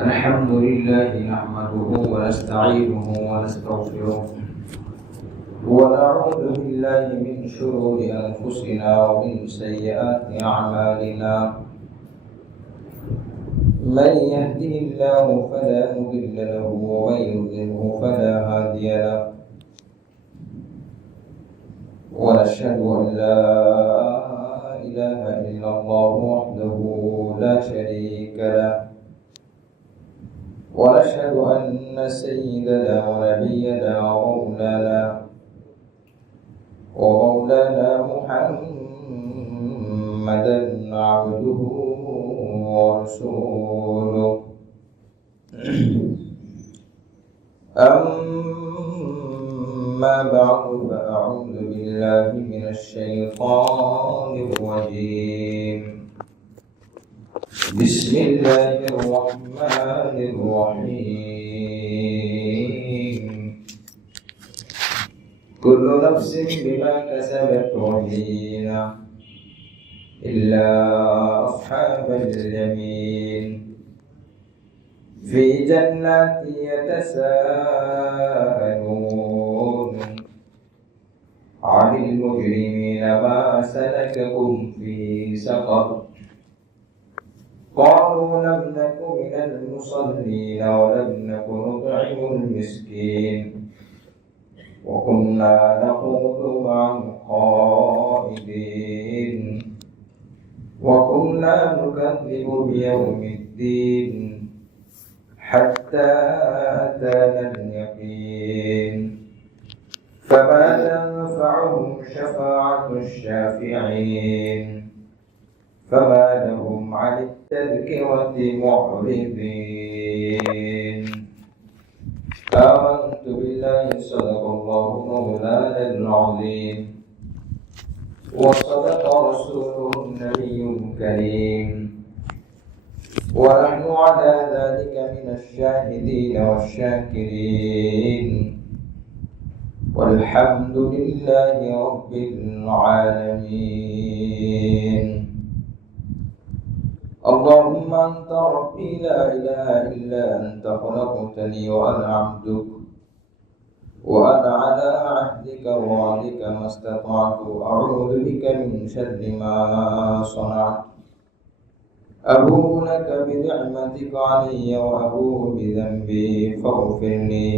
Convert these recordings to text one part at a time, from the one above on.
الحمد لله نحمده ونستعينه ونستغفره ونعوذ بالله من شرور أنفسنا ومن سيئات أعمالنا من يهده الله فلا مضل له ومن يضلله فلا هادي له ونشهد أن لا إله إلا الله وحده لا شريك له ونشهد أن سيدنا ونبينا ومولانا محمدا عبده ورسوله أما بعد فأعوذ بالله من الشيطان الرجيم بسم الله الرحمن الرحيم كل نفس بما كسبت رهينة إلا أصحاب اليمين في جنات يتساءلون عن المجرمين ما سلككم في سقر قالوا لم نك من المصلين ولم نك نطعم المسكين وكنا نخوض مع الخائضين وكنا نكذب بيوم الدين حتى أتانا اليقين فما تنفعهم شفاعة الشافعين فما لهم عن التذكرة معرضين آمنت بالله صدق الله مولانا العظيم وصدق رسوله النبي الكريم ونحن على ذلك من الشاهدين والشاكرين والحمد لله رب العالمين اللهم أنت ربي لا إله إلا أنت خلقتني وأنا عبدك وأنا على عهدك ووعدك ما استطعت أعوذ بك من شر ما صنعت أبوء لك بنعمتك علي وأبوء بذنبي فاغفر لي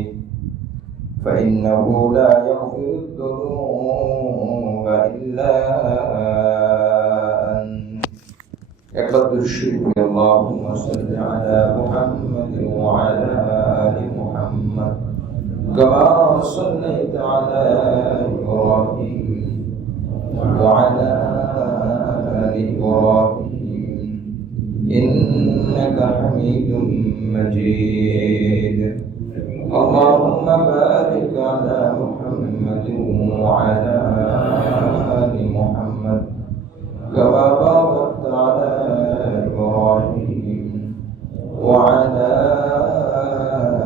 فإنه لا يغفر الذنوب إلا أنت يقدر الشرك اللهم صل على محمد وعلى آل محمد كما صليت على إبراهيم وعلى آل إبراهيم إنك حميد مجيد اللهم بارك على محمد وعلى آل محمد كما باركت على إبراهيم وعلى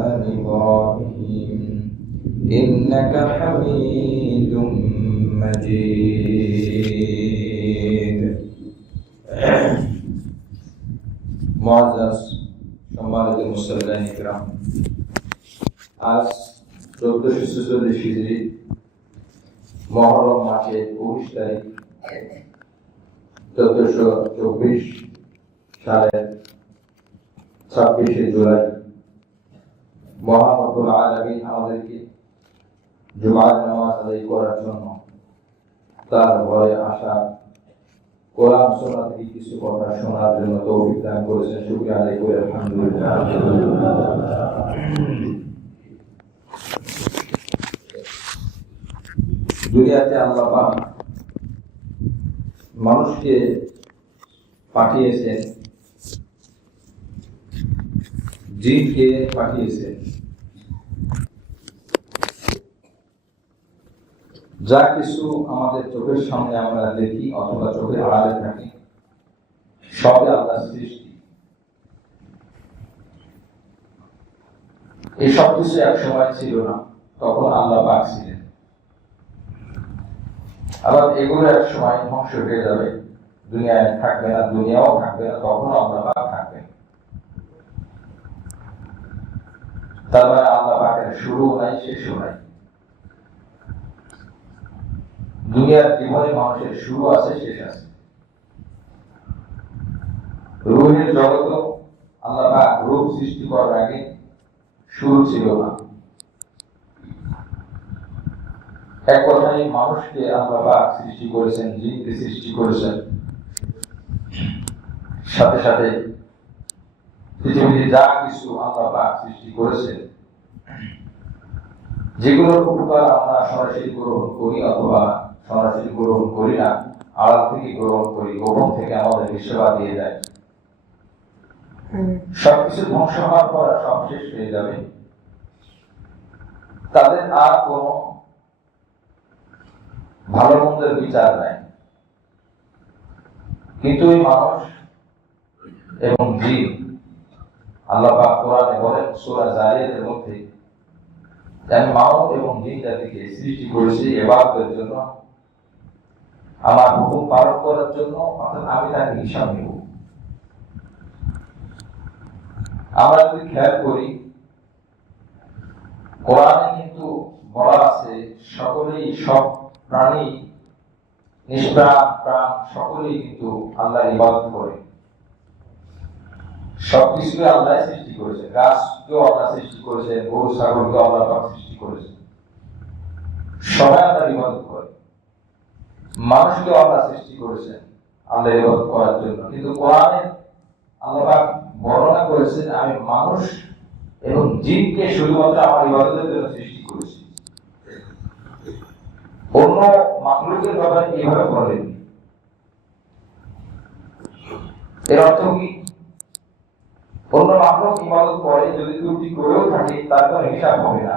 آل إبراهيم إنك حميد مجيد معزز সম্মানিত মুসল্লিয়ান কিরাম আজ 1446 হিজরি মুহররম মাসের 19 তারিখ 1424 সালের 26 জুলাই মহান রব্বুল আলামিন আমাদেরকে জুমার নামাজ আদায় করার জন্য তার ঘরে আসা কোরআন সুন্নাহ থেকে কিছু কথা শোনার জন্য তৌফিক দান করেছেন শুকরিয়া আদায় করে আলহামদুলিল্লাহ দুনিয়াতে আল্লাহ পাক মানুষকে পাঠিয়েছেন জিনকে পাঠিয়েছেন যা কিছু আমাদের চোখের সামনে আমরা দেখি অথবা চোখের আড়ালে থাকি সবই আল্লাহর সৃষ্টি। এই সব কিছু এক সময় ছিল না, তখন আল্লাহ পাক ছিলেন। আবার এগুলো এক সময় ধ্বংস হয়ে যাবে, দুনিয়ায় থাকবে না, দুনিয়াও থাকবে না, তখনও আল্লাহ পাক থাকবেন। তার মানে আল্লাহ পাকের শুরু নাই, শেষও নাই। দুনিয়ার জীবনে মানুষের শুরু আছে, শেষ আছে। রূহের জগৎ আল্লাহ পাক রূপ সৃষ্টি করার আগে শুরু ছিল না। এক কথায় মানুষকে আল্লাহ পাক সৃষ্টি করেছেন, জিনকে সৃষ্টি করেছেন, সাথে সাথে পৃথিবীতে যা কিছু আল্লাহ পাক সৃষ্টি করেছেন, যেগুলোর উপকার আমরা সরাসরি গ্রহণ করি অথবা সরাসরি গ্রহণ করি না, আড়াল থেকে গ্রহণ করি, গোপন থেকে আমাদের সেবা দিয়ে যায়। সবকিছু ধ্বংস হওয়ার পর সব শেষ হয়ে যাবে, তাদের আর কোনো ভালো মন্দের বিচার নাই। কিন্তু এই মানুষ এবং জিন, আল্লাহ পাক কোরআনে বলেন সূরা যারিয়াতের মধ্যে, আমি মানব এবং জিন জাতিকে সৃষ্টি করেছি ইবাদতের জন্য, আমার হুকুম পালন করার জন্য, অর্থাৎ আমি তাকে হিসাব নেব। আমরা যদি খেয়াল করি, কোরআনে কিন্তু বলা আছে সকলেই, সব প্রাণী, নিষ্প্রাণ প্রাণ সকলেই কিন্তু আল্লাহর ইবাদত করে। সবকিছুকে আল্লাহ সৃষ্টি করেছে, গাছকেও আল্লাহ সৃষ্টি করেছে, গরু ছাগলকেও আল্লাহ পাক সৃষ্টি করেছে, সবাই আল্লাহর ইবাদত করে। মানুষকেও আল্লাহ সৃষ্টি করেছেন আল্লাহর ইবাদত করার জন্য। কিন্তু কোরআনে আল্লাহ পাক বর্ণনা করেছেন, আমি মানুষ এবং জিনকে শুধুমাত্র আমার ইবাদতের জন্য সৃষ্টি করেছি। অন্য মাখলুকের ব্যাপারে এইভাবে বলেন। এর অর্থ কি? অন্য মাখলুক ইবাদত করে, যদি ত্রুটি করেও থাকে তার কোনো হিসাব হবে না।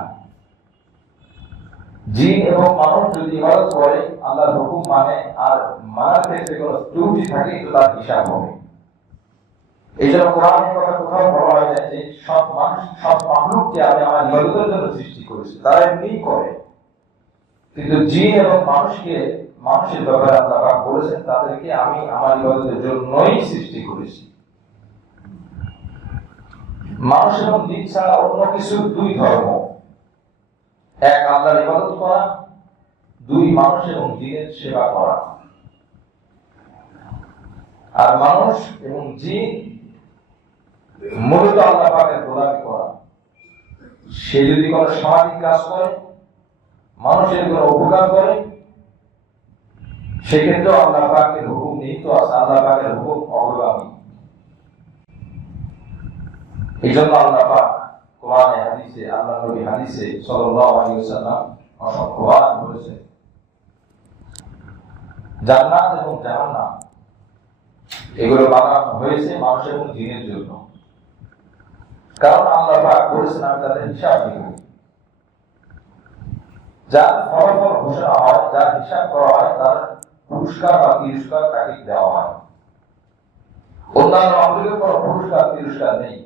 জিন এবং মানুষ যদি ইবাদত করে, আল্লাহর হুকুম মানে, আর মানার ক্ষেত্রে কোনো ত্রুটি থাকে তো তার হিসাব হবে। এই জন্য কোরআনের কথা কোথাও বলা হয় না যে সব মানুষ, সব মাখলুককে আমি আমার ইবাদতের জন্য সৃষ্টি করেছি, তারা এমনি করে। কিন্তু জিন এবং মানুষকে, মানুষের ব্যাপারে আল্লাহ পাক বলেছেন তাদেরকে আমি আমার ইবাদতের জন্যই সৃষ্টি করেছি। মানুষ এবং জিন ছাড়া অন্য কিছু দুই ধর্ম, এক আল্লাহর ইবাদত করা, দুই মানুষ এবং জিনের সেবা করা। আর মানুষ এবং জিন মূলত আল্লাহ পাকের গোলামি করা। সে যদি কোনো সামাজিক কাজ করে, মানুষের কোনো উপকার করে, সেক্ষেত্রে আল্লাহ পাকের হুকুম নিহিত আছে, আল্লাহ পাকের হুকুম অগ্রগামী। এই জন্য আল্লাহ পাক কোরআনে হাদিসে, আল্লাহ নবী হাদিসে সাল্লাল্লাহু আলাইহি ওয়াসাল্লাম অসংখ্যবার বলেছেন, জান্নাত এবং জাহান্নাম এগুলো বানানো হয়েছে মানুষ এবং জিনের জন্য। কারণ আল্লাহ পাক বলেছেন আমি তাদের হিসাব নিব। যার ফলাফল ঘোষণা হয়, যার হিসাব করা হয়, তার পুরস্কার বা তিরস্কার তাকে দেওয়া হয়। অন্যান্য মাখলুকের কোনো পুরস্কার তিরস্কার নেই।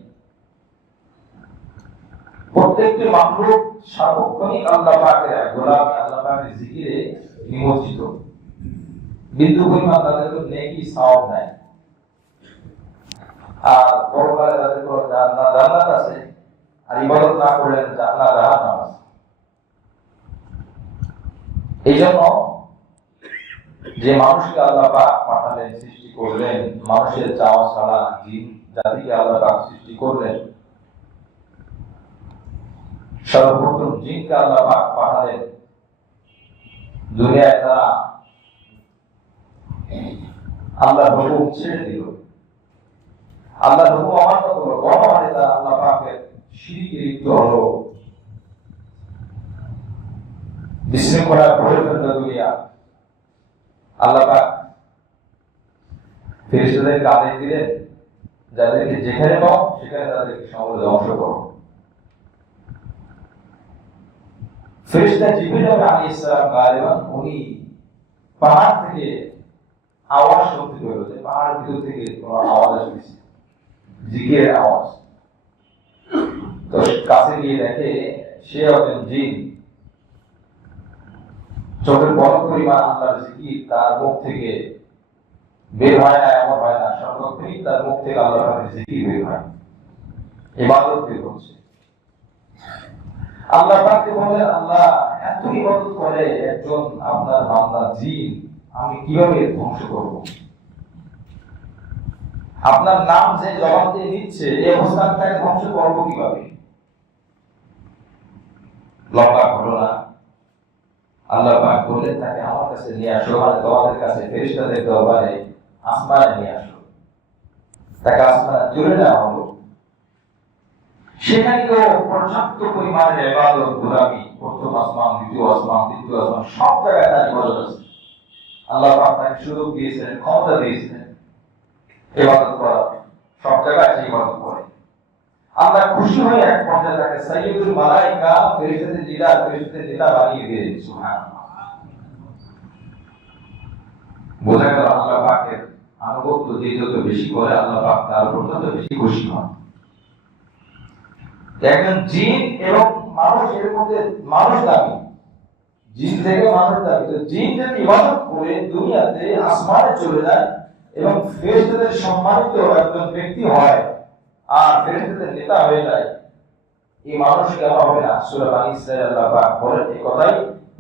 প্রত্যেকটি মাখলুক সার্বক্ষণিক আল্লাহ পাকের গোলামি, আল্লাহ পাকের জিকিরে নিমজ্জিত। বিন্দু পরিমাণ তাদের নেকি সওয়াব নাই। আর পরকালে তাদের কোনো জান্নাত আছে, আর ইবাদত না করলে জান্নাত জাহান্নাম আছে। এই জন্য যে মানুষকে আল্লাহ পাক পাঠালেন, সৃষ্টি করলেন, মানুষের চাওয়া ছাড়া জিন জাতিকে আল্লাহ পাক সৃষ্টি করলেন। সর্বপ্রথম জিনকে আল্লাহ পাক পাঠালেন দুনিয়ায়, তারা আল্লাহর হুকুম ছেড়ে দিল, আল্লাহর হুকুম অমান্য করলো, গণহারে তারা আল্লাহ পাকের শিরকে লিপ্ত হলো, বিশৃঙ্খলা ভরে ফেলল দুনিয়া। আল্লাহ পাক ফেরেশতাদেরকে আদেশ দিলেন, যাদেরকে যেখানে পাও সেখানে তাদেরকে সমূলে ধ্বংস করো। ফেরেশতা জিবরিল আলাইহিস সালাম গায়বান, উনি পাহাড় থেকে আওয়াজ শুনতে পেল, যে পাহাড়ের ভিতর থেকে কোনো আওয়াজ আসছে, জিকিরের আওয়াজ। তো কাছে গিয়ে দেখে সে একজন জিন, চোখের বড় পরিমাণ আল্লাহর জিকির তার মুখ থেকে বের হয় না এমন হয় না, সর্বক্ষণই তার মুখ থেকে আল্লাহ পাকের জিকির বের হয়, ইবাদত বের হচ্ছে। আল্লাহ পাককে বলে, আল্লাহ এত ইবাদত করে একজন আপনার বান্দা জিন, আমি কিভাবে ধ্বংস করব? আপনার নাম যে জবাব দিয়ে নিচ্ছে এই অবস্থায় তাকে ধ্বংস করবো কিভাবে? লম্বা ঘটনা। আল্লাহ পাক বললেন তাকে আমার কাছে নিয়ে আসো, মানে তোমাদের কাছে ফেরেশতাদের দরবারে আসমানে নিয়ে আসো। তাকে আসমানে তুলে নেওয়া হলো। সেখানে তো পর্যাপ্ত পরিমাণের ইবাদত গোলামি, প্রথম আসমান, দ্বিতীয় আসমান, তৃতীয় আসমান, সব জায়গায় তার ইবাদত আছে। আল্লাহ পাক তাকে সুযোগ দিয়েছেন, ক্ষমতা দিয়েছেন ইবাদত করার, সব জায়গায় সে ইবাদত করে। আল্লাহ খুশি হয়ে এক পর্যায়ে তাকে সাইয়্যিদুল মালায়েকা, ফেরেশতাদের লিডার, ফেরেশতাদের নেতা বানিয়ে দিলেন। সুবহানাল্লাহ। বোঝা গেল আল্লাহ পাকের আনুগত্য যে যত বেশি করে আল্লাহ পাক তার উপর তত বেশি খুশি হন। একজন জিন এবং মানুষ, এর মধ্যে মানুষ দাবি, জিন থেকে মানুষ দাবি। তো জিন যদি ইবাদত করে দুনিয়াতে আসমানে চলে যায় এবং ফেরেশতাদের সম্মানিত একজন ব্যক্তি হয় আর ফেরেশতাদের নেতা হয়ে যায়, এই মানুষ কেন হবে না? সূরা বানী ইসরাঈল আল্লাহ পাক বলেন এই কথাই,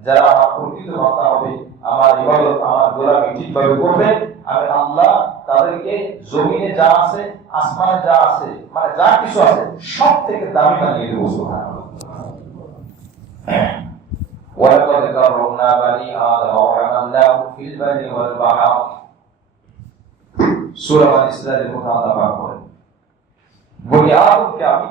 যারা আমার প্রকৃত বান্দা হবে, আমার ইবাদত, আমার গোলামি ঠিকভাবে করবে, আমি আল্লাহ তাদেরকে জমিনে যা আছে, আসমানে যা আছে, মানে যা কিছু আছে সব থেকে দামি বানিয়ে দেব। সুবহানাল্লাহ। ওয়ালাকাদ কাররামনা বানি আদম ওয়া হামালনাহুম ফিল বাররি ওয়াল বাহর। সূরা বানী ইসরাঈলের কথা আল্লাহ পাক বলেন, বনি আদমকে আমি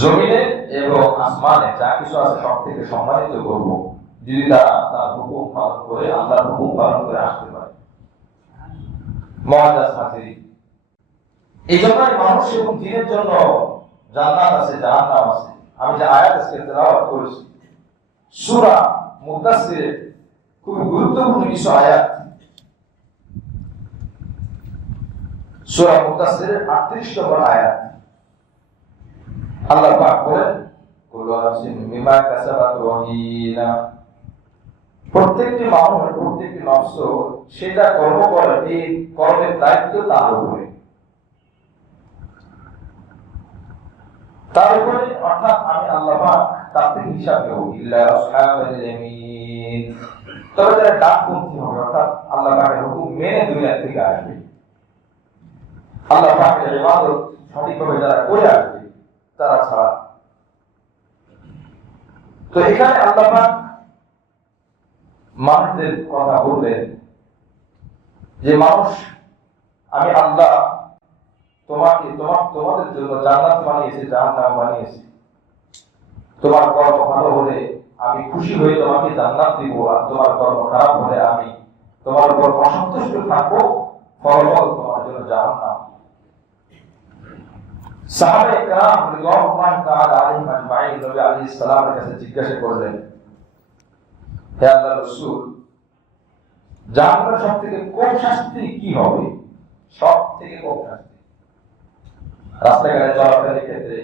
জমিনে এবং আসমানে যা কিছু আছে সব থেকে সম্মানিত করব, যদি তারা তার হুকুম পালন করে, আল্লাহর হুকুম পালন করে আসতে পারে। মুআজ্জাজ হাজির, এই জন্যই মানুষ এবং জিনের জন্য জান্নাত আছে, জাহান্নাম আছে। আমি যে আয়াত আজকে তেলাওয়াত করেছি সূরা মুদাসসিরের খুব গুরুত্বপূর্ণ কিছু আয়াত, সূরা মুদাসসিরের 38 নম্বর আয়াত। আল্লাহ পাক বলেন, কুল্লু নাফসিন বিমা কাসাবাত রহিনা। প্রত্যেকটি মানুষ, প্রত্যেকটি নফস সেটা কর্ম করে, এই কর্মের দায়িত্ব তার উপরে, তার উপরে, অর্থাৎ আমি আল্লাহ পাক তার থেকে হিসাব নেব। ইল্লা আসহাবাল ইয়ামিন, তবে যারা ডাকপন্থী হবে, অর্থাৎ আল্লাহ পাকের হুকুম মেনে দুনিয়া থেকে আসবে, আল্লাহ পাকের ইবাদত সঠিকভাবে যারা করে আসবে তারা ছাড়া। তো এখানে আল্লাহ পাক মানুষদের কথা বললেন যে মানুষ, আমি আল্লাহ তোমাদের জন্য জান্নাত বানিয়েছি, জাহান্নাম বানিয়েছি। তোমার কর্ম ভালো হলে আমি খুশি হয়ে তোমাকে জান্নাত দিব, আর তোমার কর্ম খারাপ হলে আমি তোমার উপর অসন্তুষ্ট থাকবো, ফলাফল তোমার জন্য জাহান্নাম। সাহাবায়ে কেরাম রাদিয়াল্লাহু তাআলা আলাইহিম আজমাইন নবী আলাইহিস সালামের কাছে জিজ্ঞাসা করলেন, হে আল্লাহর রাসূল, জাহান্নামের সবথেকে কম শাস্তি কি হবে? সবথেকে কম শাস্তি রাস্তাঘাটে চলাফেরার ক্ষেত্রে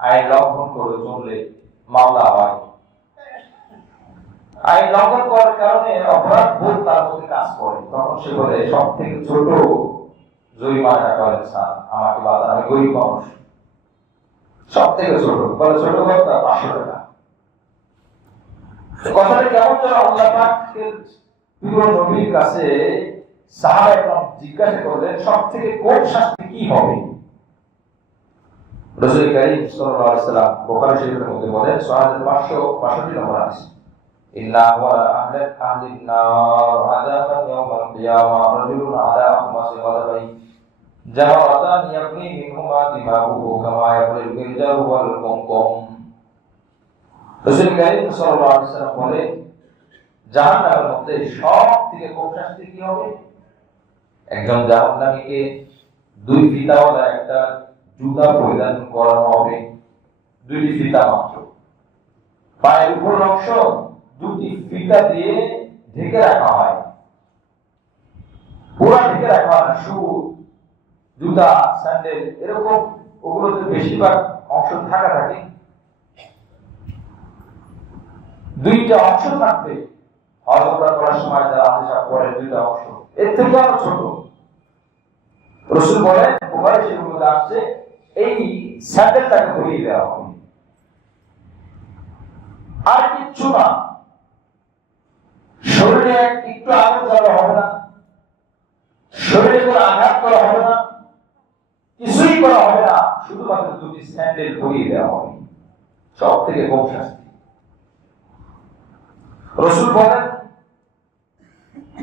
আইন লঙ্ঘন করে চললে মামলা হয়, আইন লঙ্ঘন করার কারণে অপরাধ বোধ তার মধ্যে কাজ করে, তখন সে বলে সব থেকে ছোট জরিমানা করেন স্যার, আমাকে বাঁচান, আমি গরিব মানুষ, সব থেকে ছোট, বলে ছোট কথা 500 টাকা। কথাটা কেমন যেন আল্লাহ পাকের প্রিয় নবীর কাছে সাহাবায়ে কেরাম জিজ্ঞাসা করলেন সব থেকে কম শাস্তি কি হবে? রাসূল কারীম সাল্লাল্লাহু আলাইহি ওয়াসাল্লাম বুখারী শরীফের মধ্যে বলেন, 562 নম্বর হাদিস, ইন্না ওয়া আহলিন নার আযাবান ইয়াওমাল কিয়ামাহ রাজুলুন আলা আখমাসি গাদাবাই জাওরাতান ইয়াবনি মিনহুমা দিমাগুহু কামা ইয়াবলিল মিরজাউ ওয়াল কুমকুম। রাসূল কারীম সাল্লাল্লাহু আলাইহি ওয়াসাল্লাম বলেন, জাহান্নামের মধ্যে সবথেকে কম শাস্তি কি হবে? একজন জাহান্নামীকে 2 ফিতাওয়ালা একটা জুতা পরিধান করানো হবে, 2টি ফিতা মাত্র, পায়ের উপর অংশ 2টি ফিতা দিয়ে ঢেকে রাখা হয়, পুরো ঢেকে রাখা হয়, শু, জুতা, স্যান্ডেল, এরকম ওগুলোতে বেশিরভাগ অংশ ঢাকা থাকে, 2টা অংশ থাকবে, হজ উমরা করার সময় যারা হাদিসা পরে দুইটা অংশ এর থেকে আরো ছোট। রাসূল বলেন বুখারী শরীফের মধ্যে আসছে এই স্যান্ডেলটাকে ধরিয়ে দেওয়া হবে, আর কিচ্ছু না। শরীরে একটু আঘাত করা হবে না, শরীরে কোনো আঘাত করা হবে না, কিছুই করা হবে না, শুধুমাত্র দুটি স্যান্ডেল ধরিয়ে দেওয়া হবে। সব থেকে কম শাস্তি। রাসূল বলেন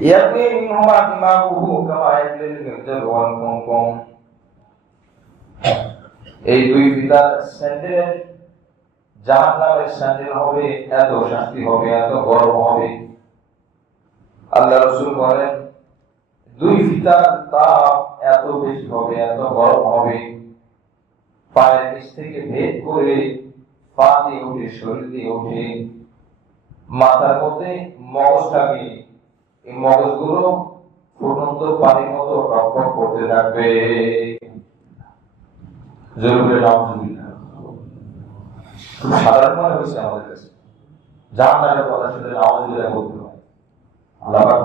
ইয়াবনি মিনহুমা দিমাগুহু কামা ইয়াবলিল মিরজাল ওয়াল কুমকুম। এই দুই পিতার স্যান্ডেল জাহান্নামের স্যান্ডেল হবে, এত শাস্তি হবে, এত গরম হবে। আল্লাহ রাসূল বলেন দুই ফিতার তাপ এত বেশি হবে, এত গরম হবে, পায়ের নিচ থেকে ভেদ করে পা দিয়ে উঠে, শরীর দিয়ে উঠে, মাথার মধ্যে মগজটাকে, এই মগজগুলো ফুটন্ত পানির মতো টকবক করতে থাকবে। জরুরি নাউজুবিল্লাহ। খুব সাধারণ মনে হচ্ছে আমাদের কাছে, জাহান্নামের কথা শুনে নাউজুবিল্লাহ বলতে হয়। আল্লাহ পাক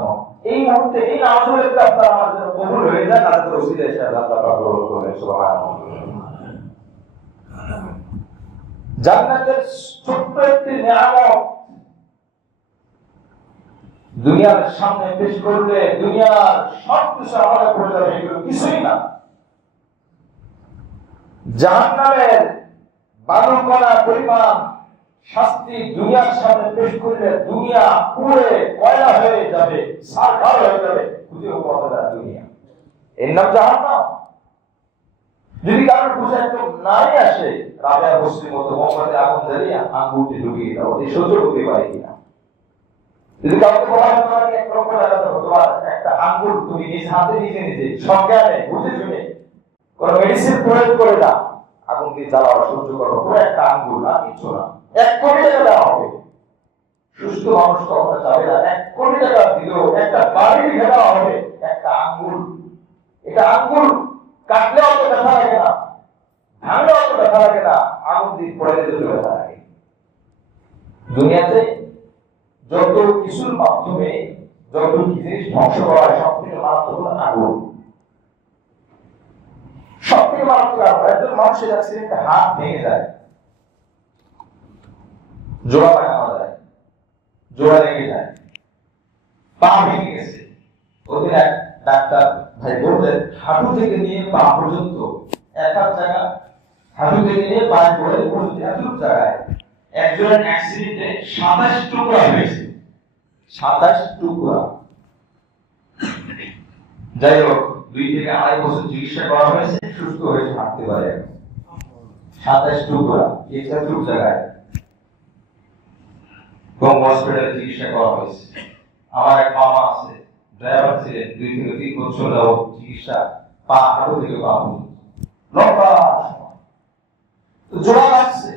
এই মুহূর্তে এই নাউজুবিল্লাহ আপনার আমার জন্য কবুল হয়ে যায়, তাদের ওসিলায় এসে আল্লাহ পাক কবুল করে। সুবহানাল্লাহ। জান্নাতের ছোট্ট একটি নিয়ামত দুনিয়ার সামনে পেশ করলে দুনিয়ার সবকিছু আমাদের পড়ে যাবে, এগুলো কিছুই না। জাহান্নামের বালুকণা পরিমাণ শাস্তি দুনিয়ার সামনে পেশ করলে দুনিয়া পুড়ে কয়লা হয়ে যাবে, ছারখার হয়ে যাবে, খুঁজেও পাওয়া যায় দুনিয়া। এর নাম জাহান্নাম। যদি কারোর বুঝে একদম নাই আসে, রাবেয়া বস্তির মতো মোমবাতি আগুন জ্বালিয়ে আঙ্গুলটি ঢুকিয়ে দাও, এই সহ্য করতে পারে কিনা। যদি কাউকে বলা হয় তোমাকে 1 লক্ষ টাকা দেবো, তোমার একটা আঙ্গুল তুমি নিজ হাতে নিজে নিজে সজ্ঞানে বুঝে শুনে কোন মেডিসিন প্রয়োগ করে না, আগুন দিয়ে জ্বালাও, সহ্য করো, পুরো একটা আঙ্গুল, আর কিছু না, 1 কোটি টাকা দেওয়া হবে। সুস্থ মানুষ কখনো যাবে না, 1 কোটি টাকা দিলেও একটা বাড়ি দেওয়া হবে একটা আঙ্গুল। এটা আঙ্গুল কাটলে অত ব্যথা লাগে না, ভাঙলে অত ব্যথা লাগে না, আগুন দিয়ে পড়ে যেতে ব্যথা লাগে। দুনিয়াতে যত কিছুর মাধ্যমে যত জিনিস ধ্বংস করা হয়, সব থেকে মারাত্মক হলো আগুন। সব থেকে মারাত্মক আগুন। একজন মানুষের অ্যাক্সিডেন্টে হাত ভেঙে যায়, জোড়া লাগানো যায়, জোড়া লেগে যায়, পা ভেঙে গেছে। ওদের এক ডাক্তার ভাই বললেন হাঁটু থেকে নিয়ে পা পর্যন্ত এক জায়গা, হাঁটু থেকে নিয়ে পায়ের গোড়ালি পর্যন্ত এত জায়গায় একজনের অ্যাক্সিডেন্টে 27 টুকরা হয়েছে, 27 টুকরা। যাই হোক 2 থেকে 2.5 বছর চিকিৎসা করা হয়েছে, সুস্থ হয়েছে, হাঁটতে পারে এখন। 27 টুকরা এতটুকু জায়গায় কোন হসপিটালে চিকিৎসা করা হয়েছে। আমার এক মামা আছে, ড্রাইভার ছিলেন, 2 থেকে 3 বছর যাবত চিকিৎসা, পা হাঁটু থেকে পা পর্যন্ত লম্বা সময় তো জোড়া লাগছে।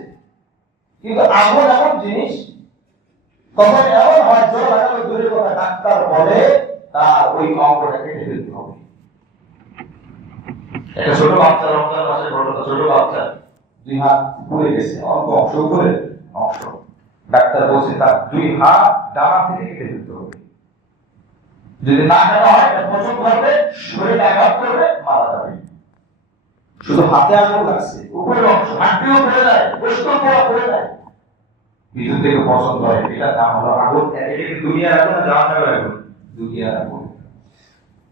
কিন্তু আগুন এমন জিনিস, তখন এমন হয় জোড়া লাগানো দূরের কথা, ডাক্তার বলে তার ওই অঙ্গটা কেটে ফেলতে হবে। একটা ছোট বাচ্চা, রমজান মাসে ঘটনা, ছোট বাচ্চা 2 হাত পুড়ে গেছে, অল্প অংশ উপরে অংশ, ডাক্তার বলছে তার 2 হাত ডানা থেকে কেটে ফেলতে হবে। যদি না কাটা হয় পছন্দ করবে, শরীরে আঘাত করবে, মারা যাবে। শুধু হাতে আগুন লাগছে, উপরের অংশ হাঁটিও পড়ে যায়, গোশত পোড়া পড়ে যায়, ভিতর থেকে পছন্দ হয়। এটা নাম হলো আগুন। এটা দুনিয়ার আগুন না জাহান্নামের আগুন? দুনিয়ার আগুন।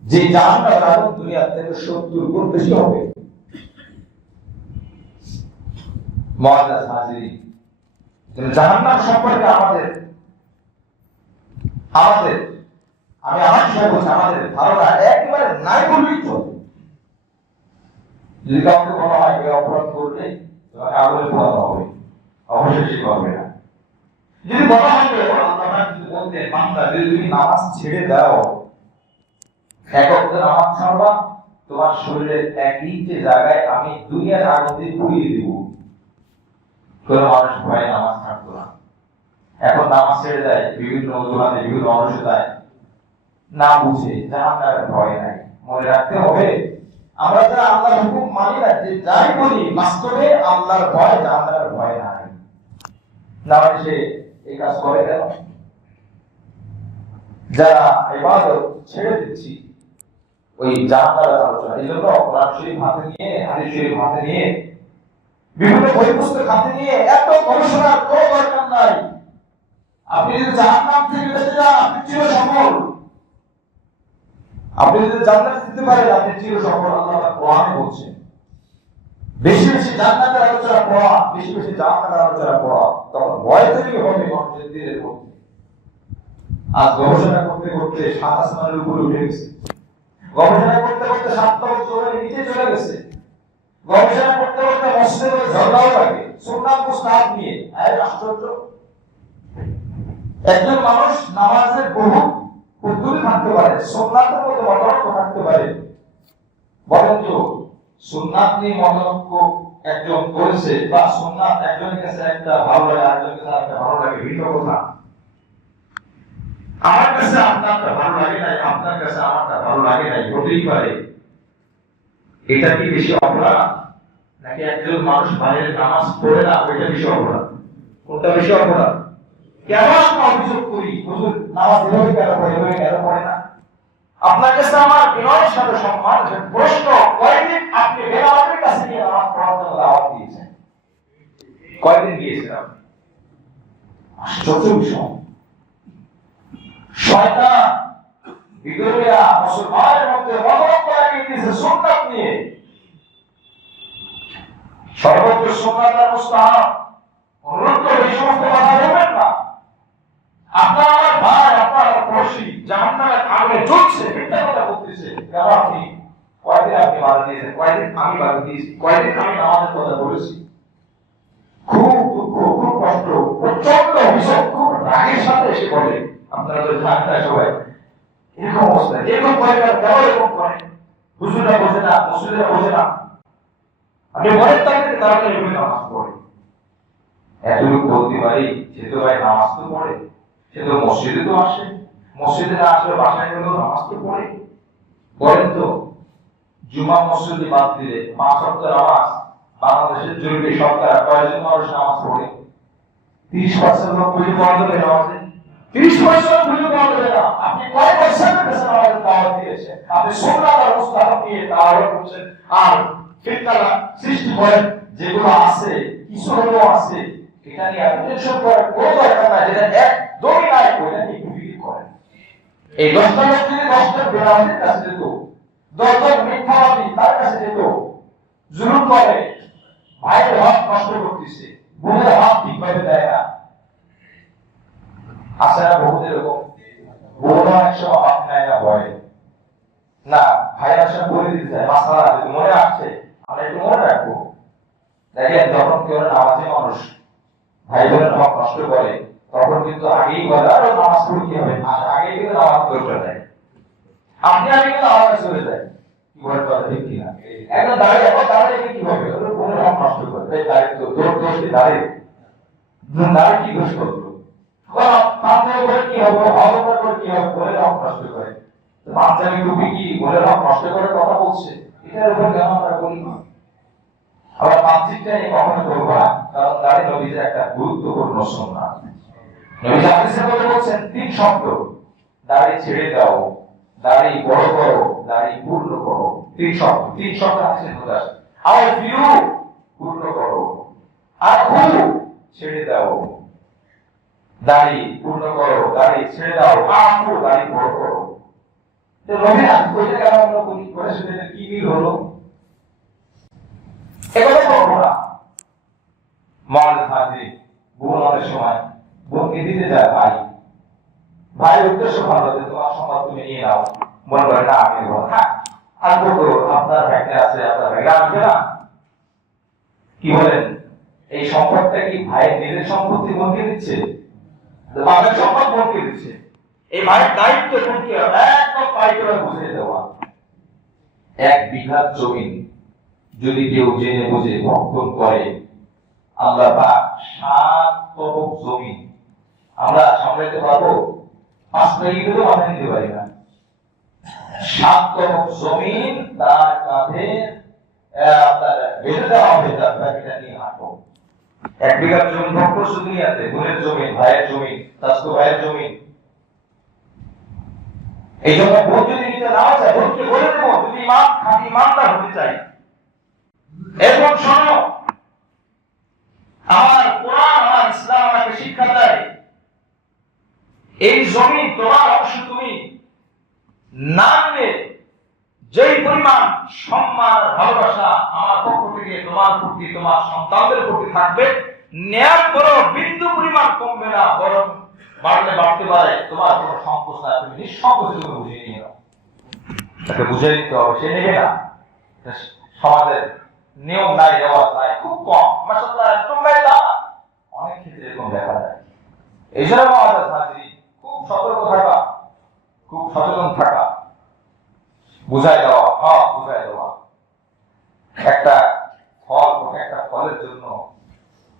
যে জাহান্নামের আগুন দুনিয়ার থেকে 70 গুণ বেশি হবে। মুআজ্জাজ হাজিরিন, জাহান্নাম সম্পর্কে আমাদের আমি আমার বিষয় বলছি, আমাদের ধারণা একেবারে নাই বললেই চলে। যদি কাউকে বলা হয় এই অপরাধ করলে তোমাকে আগুনে পোড়ানো হবে, অবশ্যই সে করবে না। যদি বলা হয় আল্লাহ যদি বলতে বান্দা যদি তুমি নামাজ ছেড়ে দাও, 1 ওয়াক্ত নামাজ ছাড়বা, তোমার শরীরের 1 ইঞ্চি জায়গায় আমি দুনিয়ার আগুন দিয়ে পুড়িয়ে দিব। কোন মানুষ ভয়ে নামাজ ছাড়তো না, এখন নামাজ ছেড়ে দেয় বিভিন্ন অজুহাতে, বিভিন্ন অলসতায়, না বুঝে, জাহান্নামের ভয় নাই। মনে রাখতে হবে আমরা যারা আল্লাহর হুকুম মানি না, যে যাই বলি বাস্তবে আল্লাহর ভয়, জাহান্নামের ভয় নাই। না মানে সে এই কাজ করে কেন? যারা ইবাদত ছেড়ে দিচ্ছি ওই জাহান্নামের আলোচনা। এই জন্য কোরআন শরীফ হাতে নিয়ে, হাদিস শরীফ হাতে নিয়ে, বিভিন্ন বই পুস্তক হাতে নিয়ে এত গবেষণার কোনো দরকার নাই। আপনি যদি জাহান্নাম থেকে বেঁচে যান, আপনি চির সফল। আপনি যদি জান্নাত দিতে পারেন, আপনি চির সফল। আল্লাহ কোরআনে বলছেন বেশি বেশি জান্নাতের আলোচনা পড়া, বেশি বেশি জাহান্নামের আলোচনা পড়া, তখন ভয় তৈরি হবে মানুষের দিলের মধ্যে। আজ গবেষণা করতে করতে 7 আসমানের উপরে উঠে গেছে, গবেষণা করতে করতে 7 তল জমির নিচে চলে গেছে, গবেষণা করতে করতে মসজিদে ঝগড়াও লাগে সুন্নাত মুস্তাহাব নিয়ে। আশ্চর্য! একজন মানুষ নামাজের বহু পদ্ধতি থাকতে পারে, সুন্নাতের মধ্যে মতানৈক্য থাকতে পারে। বলেন তো, সুন্নাত নিয়ে মতানৈক্য একজন করেছে বা সুন্নাত একজনের কাছে একটা ভালো লাগে, আরেকজনের কাছে একটা ভালো লাগে, ভিন্ন কথা। আমার কাছে আপনারটা ভালো লাগে নাই, আপনার কাছে আমারটা ভালো লাগে নাই, হতেই পারে। এটা কি বেশি অপরাধ, নাকি একজন মানুষ বাইরে নামাজ পড়ে না ওইটা বেশি অপরাধ? কোনটা বেশি অপরাধ? কেন আমরা অভিযোগ করি হুজুর নামাজ এভাবে কেন পড়ে, এভাবে কেন পড়ে না? আপনার কাছে আমার বিনয়ের সাথে সম্মান প্রশ্ন, কয়দিন আপনি বেনামাজের কাছে গিয়ে নামাজ পড়ার জন্য দাওয়াত দিয়েছেন? কয়দিন গিয়েছেন আপনি? আশ্চর্য বিষয়। শয়তান বিদুরিয়া মুসলমানের মধ্যে মতানৈক্য লাগিয়ে দিয়েছে সুন্নাত নিয়ে। সর্বোচ্চ সুন্নাত আর মুস্তাহাব, অনুরোধ করে এই সমস্ত কথা বলবেন না। আপনার আমার ভাই, আপনার পড়শি জাহান্নামের আগুনে জ্বলছে, মিথ্যা কথা বলতেছে। কেন আপনি কয়দিন আপনি বাধা দিয়েছেন, কয়দিন আমি বাধা দিয়েছি, কয়দিন আমি নামাজের কথা বলেছি? খুব দুঃখ, খুব কষ্ট, প্রচন্ড অভিযোগ, খুব রাগের সাথে এসে বলে আপনারা তো জানেন না সবাই এরকম অবস্থা, এরকম করে কেন এরকম করে? হুজুররা বোঝে না, মসজিদরা বোঝে না। আপনি বলেন তাকে তাড়াতাড়ি এভাবে নামাজ পড়ে। এতটুকু বলতে পারি, সে তো ভাই নামাজ তো পড়ে, সে তো মসজিদে তো আসে, মসজিদে না আসলে বাসায় গেলেও নামাজ তো পড়ে। বলেন তো, জুমা মসজিদে বাদ দিলে 5 ওয়াক্ত নামাজ বাংলাদেশের জরুরি সরকার কয়জন মানুষ নামাজ পড়ে? 30% লোক খুঁজে পাওয়া যাবে নামাজে? 30% খুঁজে পাওয়া যাবে না। আপনি কয় পার্সেন্টের কাছে নামাজের দাওয়াত দিয়েছেন? আপনি সুন্নাত আর মুস্তাহাব নিয়ে দাওয়াত করছেন আর ফিতনা সৃষ্টি করেন। যেগুলো আছে, কিছু হলেও আছে, এটা নিয়ে আপনি টেনশন করার কোনো দরকার নাই। যেটা একদমই নাই, ওইটা নিয়ে একটু ফিকির করেন। এই 10টা লোক যদি 10টা বেনামাজির কাছে যেত, 10 জন মিথ্যাবাদী তার কাছে যেত, জুলুম করে, ভাইয়ের হক নষ্ট করতেছে, বোনের হক ঠিকভাবে দেয় না। আছে না বহুত এরকম? বোন অনেক সময় হক নেয় না, ভয়ে না, ভাইয়ের আসলে বলে দিতে চায় মাসালা যদি মনে আসছে আমরা একটু মনে রাখবো। দেখেন, যখন কেউ নামাজি মানুষ ভাই বোনের হক নষ্ট করে, তখন কিন্তু আগেই বলে আর নামাজ পড়ে কি হবে, আগেই কিন্তু নামাজ পড়ে দেয়। আপনি আগে কিন্তু নামাজ চলে যায়, কি বলে কথা ঠিক কিনা? একদম দাঁড়িয়ে এখন দাঁড়িয়ে কি হবে, বোনের হক নষ্ট করে তাই দাঁড়িয়ে তো দোষ কি দাঁড়িয়ে দাঁড়িয়ে কি দোষ করলো? কি হবে, অবদান করে কি হবে, বোনের হক নষ্ট করে। পাঞ্জাবি টুপি কি বোনের হক নষ্ট করে কথা বলছে? এটার উপর কেন আমরা বলি না? আমরা পাঞ্জিবটা নিয়ে কখনো বলবো না, কারণ দাঁড়িয়ে নবীদের একটা গুরুত্বপূর্ণ সুন্নাত। নবী হাদিসে বলছেন 3 শব্দ: দাড়ি ছেড়ে দাও, দাড়ি বড় করো, দাড়ি পূর্ণ করো। 3 শব্দ, 3 শব্দ হাদিসে বলা আছে। আর ভিউ পূর্ণ করো, আর হু ছেড়ে দাও। দাড়ি পূর্ণ করো, দাড়ি ছেড়ে দাও, আফু দাড়ি বড় করো। তো নবী হাদিস কইলে কেন আমরা বলি, করে সেটা কি মিল হলো? এবারে বলবো না। মাল হাজির বোন অনেক সময় বোনকে দিতে যায় ভাই, ভাই উদ্দেশ্য ভালো যে তোমার সম্পদ তুমি নিয়ে নাও, মনে করে না আমি নেবো না, আর বলবো আপনার ব্যাগে আছে, আপনার ব্যাগে আসবে না। কি বলেন, এই সম্পদটা কি ভাইয়ের নিজের সম্পত্তি বোনকে দিচ্ছে? বাবার সম্পদ বোনকে দিচ্ছে। এই ভাইয়ের দায়িত্ব বোনকে একদম পাই করে বুঝিয়ে দেওয়া। 1 বিঘা জমি যদি কেউ জেনে বুঝে ভক্ষণ করে, আল্লাহ পাক 7 তবক জমি আমরা সামলাতে পারবো? 5 মিনিটেও আমরা নিতে পারি না। 7 তবক জমিন তার কাঁধে আপনার বেঁধে দেওয়া হবে, তার এটা নিয়ে হাঁটো। 1 বিঘা জমি ভক্ষ শুধু নিয়ে আছে, বোনের জমি, ভাইয়ের জমি, চাচতো ভাইয়ের জমি। এই জন্য ভোট যদি নিতে নাও চায়, ভোটকে বলে দেবো যদি ইমান খাঁটি ইমানদার হতে চাই। এবং শোনো, আমার কোরআন আমার ইসলাম আমাকে শিক্ষা দেয়, এই জমি তোমার অংশ, তুমি না নিলে যেই পরিমাণ সম্মান ভালোবাসা আমার পক্ষ থেকে তোমার প্রতি তোমার সন্তানদের প্রতি থাকবে, নেয়ার পরও বিন্দু পরিমাণ কমবে না, বরং বাড়লে বাড়তে পারে। তোমার কোনো সংকোচ না, তুমি নিঃসংকোচে তুমি বুঝিয়ে নিয়ে নাও। তাকে বুঝিয়ে নিতে হবে, সে নেবে না। সমাজের নিয়ম নাই, রেওয়াজ নাই, খুব কম, মাশাআল্লাহ একদম নাই তা অনেক ক্ষেত্রে এরকম দেখা যায়। এই জন্য আমাদের হাজির খুব সতর্ক থাকা, খুব সচেতন থাকা, বুঝাই দেওয়া, বুঝাই দেওয়া। একটা ফল, একটা ফলের জন্য,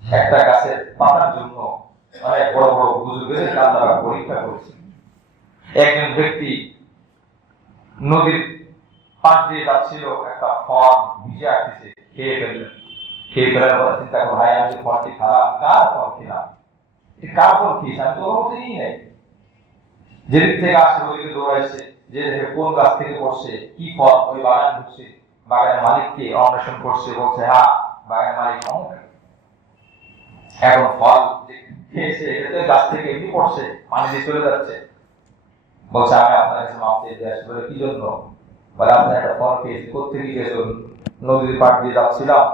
একটা গাছের পাতার জন্য অনেক বড় বড় বুজুর্গদের আল্লাহ পরীক্ষা করেছে। একজন ব্যক্তি নদীর পাশ দিয়ে যাচ্ছিল, একটা ফল ভিজে আসতেছে, খেয়ে ফেললেন। খেয়ে ফেলার পর চিন্তা করো, ভাই আমি ফলটি খারাপ, কার ফল খেলাম, কার ফল খেয়েছি, আমি তো ওর মতো নিই নাই। যেদিক থেকে আসে ওদিকে দৌড়াইছে, যে দেখে কোন গাছ থেকে পড়ছে, কি ফল, ওই বাগান ঢুকছে, বাগানের মালিককে অন্বেষণ করছে, বলছে হ্যাঁ বাগানের মালিক অমুক। এখন ফল খেয়েছে, এটা তো গাছ থেকে এমনি পড়ছে, পানি দিয়ে চলে যাচ্ছে। বলছে আমি আপনার কাছে মাপ চেয়ে আসি। বলে কি জন্য? বলে আপনি একটা ফল খেয়েছি, কোথেকে গিয়েছে? নদীর পাড় দিয়ে যাচ্ছিলাম,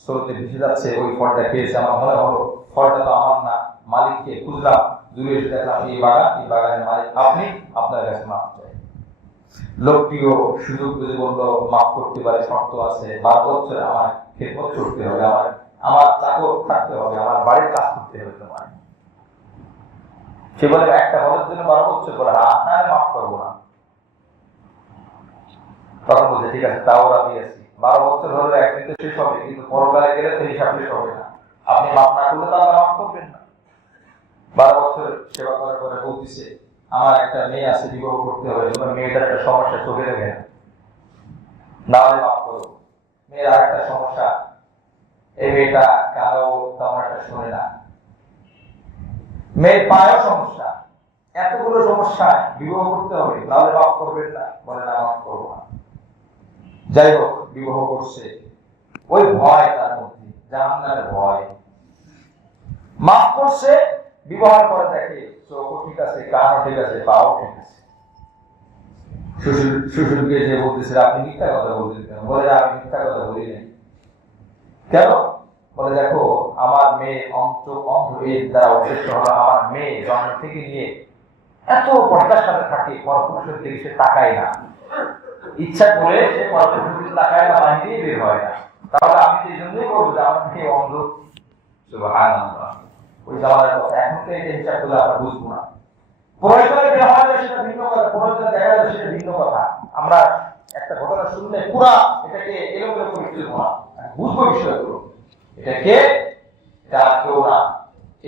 স্রোতে ভেসে যাচ্ছে, ওই ফলটা খেয়েছে, আমার মনে হলো ফলটা তো আমার না, মালিককে খুঁজলাম, দূরে এসে দেখলাম এই বাগান, এই বাগানের মালিক আপনি, আপনার কাছে মাপ চাই। লোকটিও সুযোগ বুঝে বললো মাফ করতে পারে, শর্ত আছে, 12 বছর আমার খেদমত করতে হবে, আমার চাকর থাকতে হবে, আমার বাড়ির কাজ করতে হবে তোমার। সে বলে একটা ফলের জন্য 12 বছর? বলে হ্যাঁ, না মাফ করবো না। তখন বলছে ঠিক আছে, তাও ওরা দিয়েছি, 12 বছর হলে একদিন তো শেষ হবে, কিন্তু পরকালে গেলে তো হিসাব শেষ হবে না, আপনি মাফ না করলে তো আল্লাহ মাফ করবেন না। 12 বছর সেবা করার পরে বলতেছে আমার একটা মেয়ে আছে, বিবাহ করতে হবে, মেয়েটার একটা সমস্যা, চোখে দেখে না হলে মাফ করবো। মেয়ের আর একটা সমস্যা, এই মেয়েটা কারো তেমন একটা শোনে না, মেয়ের পায়েও সমস্যা, এতগুলো সমস্যা, বিবাহ করতে হবে, নাহলে মাফ করবেন না। বলে না, মাফ করবো না। যাই হোক, বিবাহ করছে, ওই ভয় তার মধ্যে, জাহান্নামের ভয়, মাফ করছে। বিবাহ করে দেখে চোখও ঠিক আছে, কানও ঠিক আছে, পাও ঠিক আছে। শ্বশুরকে যে বলতেছে আপনি মিথ্যা কথা বলতেছেন, বলে আমি মিথ্যা কথা বলি নাই। কেন? বলে দেখো আমার মেয়ে অন্ধ এর দ্বারা অভ্যস্ত হলো, আমার মেয়ে জন্ম থেকে নিয়ে এত পর্দার সাথে থাকে, পরপুরুষের দিকে সে তাকায় না, ইচ্ছা করে সে পরপুরুষের দিকে তাকায় না, বাহির দিয়ে বের হয় না। তাহলে আমি এই জন্যই বলবো যে আমার মেয়ে অন্ধ। সুবহানাল্লাহ, ওই জামানার কথা, এখন তো এটা হিসাব করলে আমরা বুঝবো না। প্রয়োজনে বের হওয়া যায় সেটা ভিন্ন কথা, প্রয়োজনে দেখা যাবে সেটা ভিন্ন কথা। আমরা একটা ঘটনা শুনলে পুরা এটাকে এলোমেলো করে ফেলবো না, বুঝবো বিষয়গুলো। এটা কে? এটা কেউ না,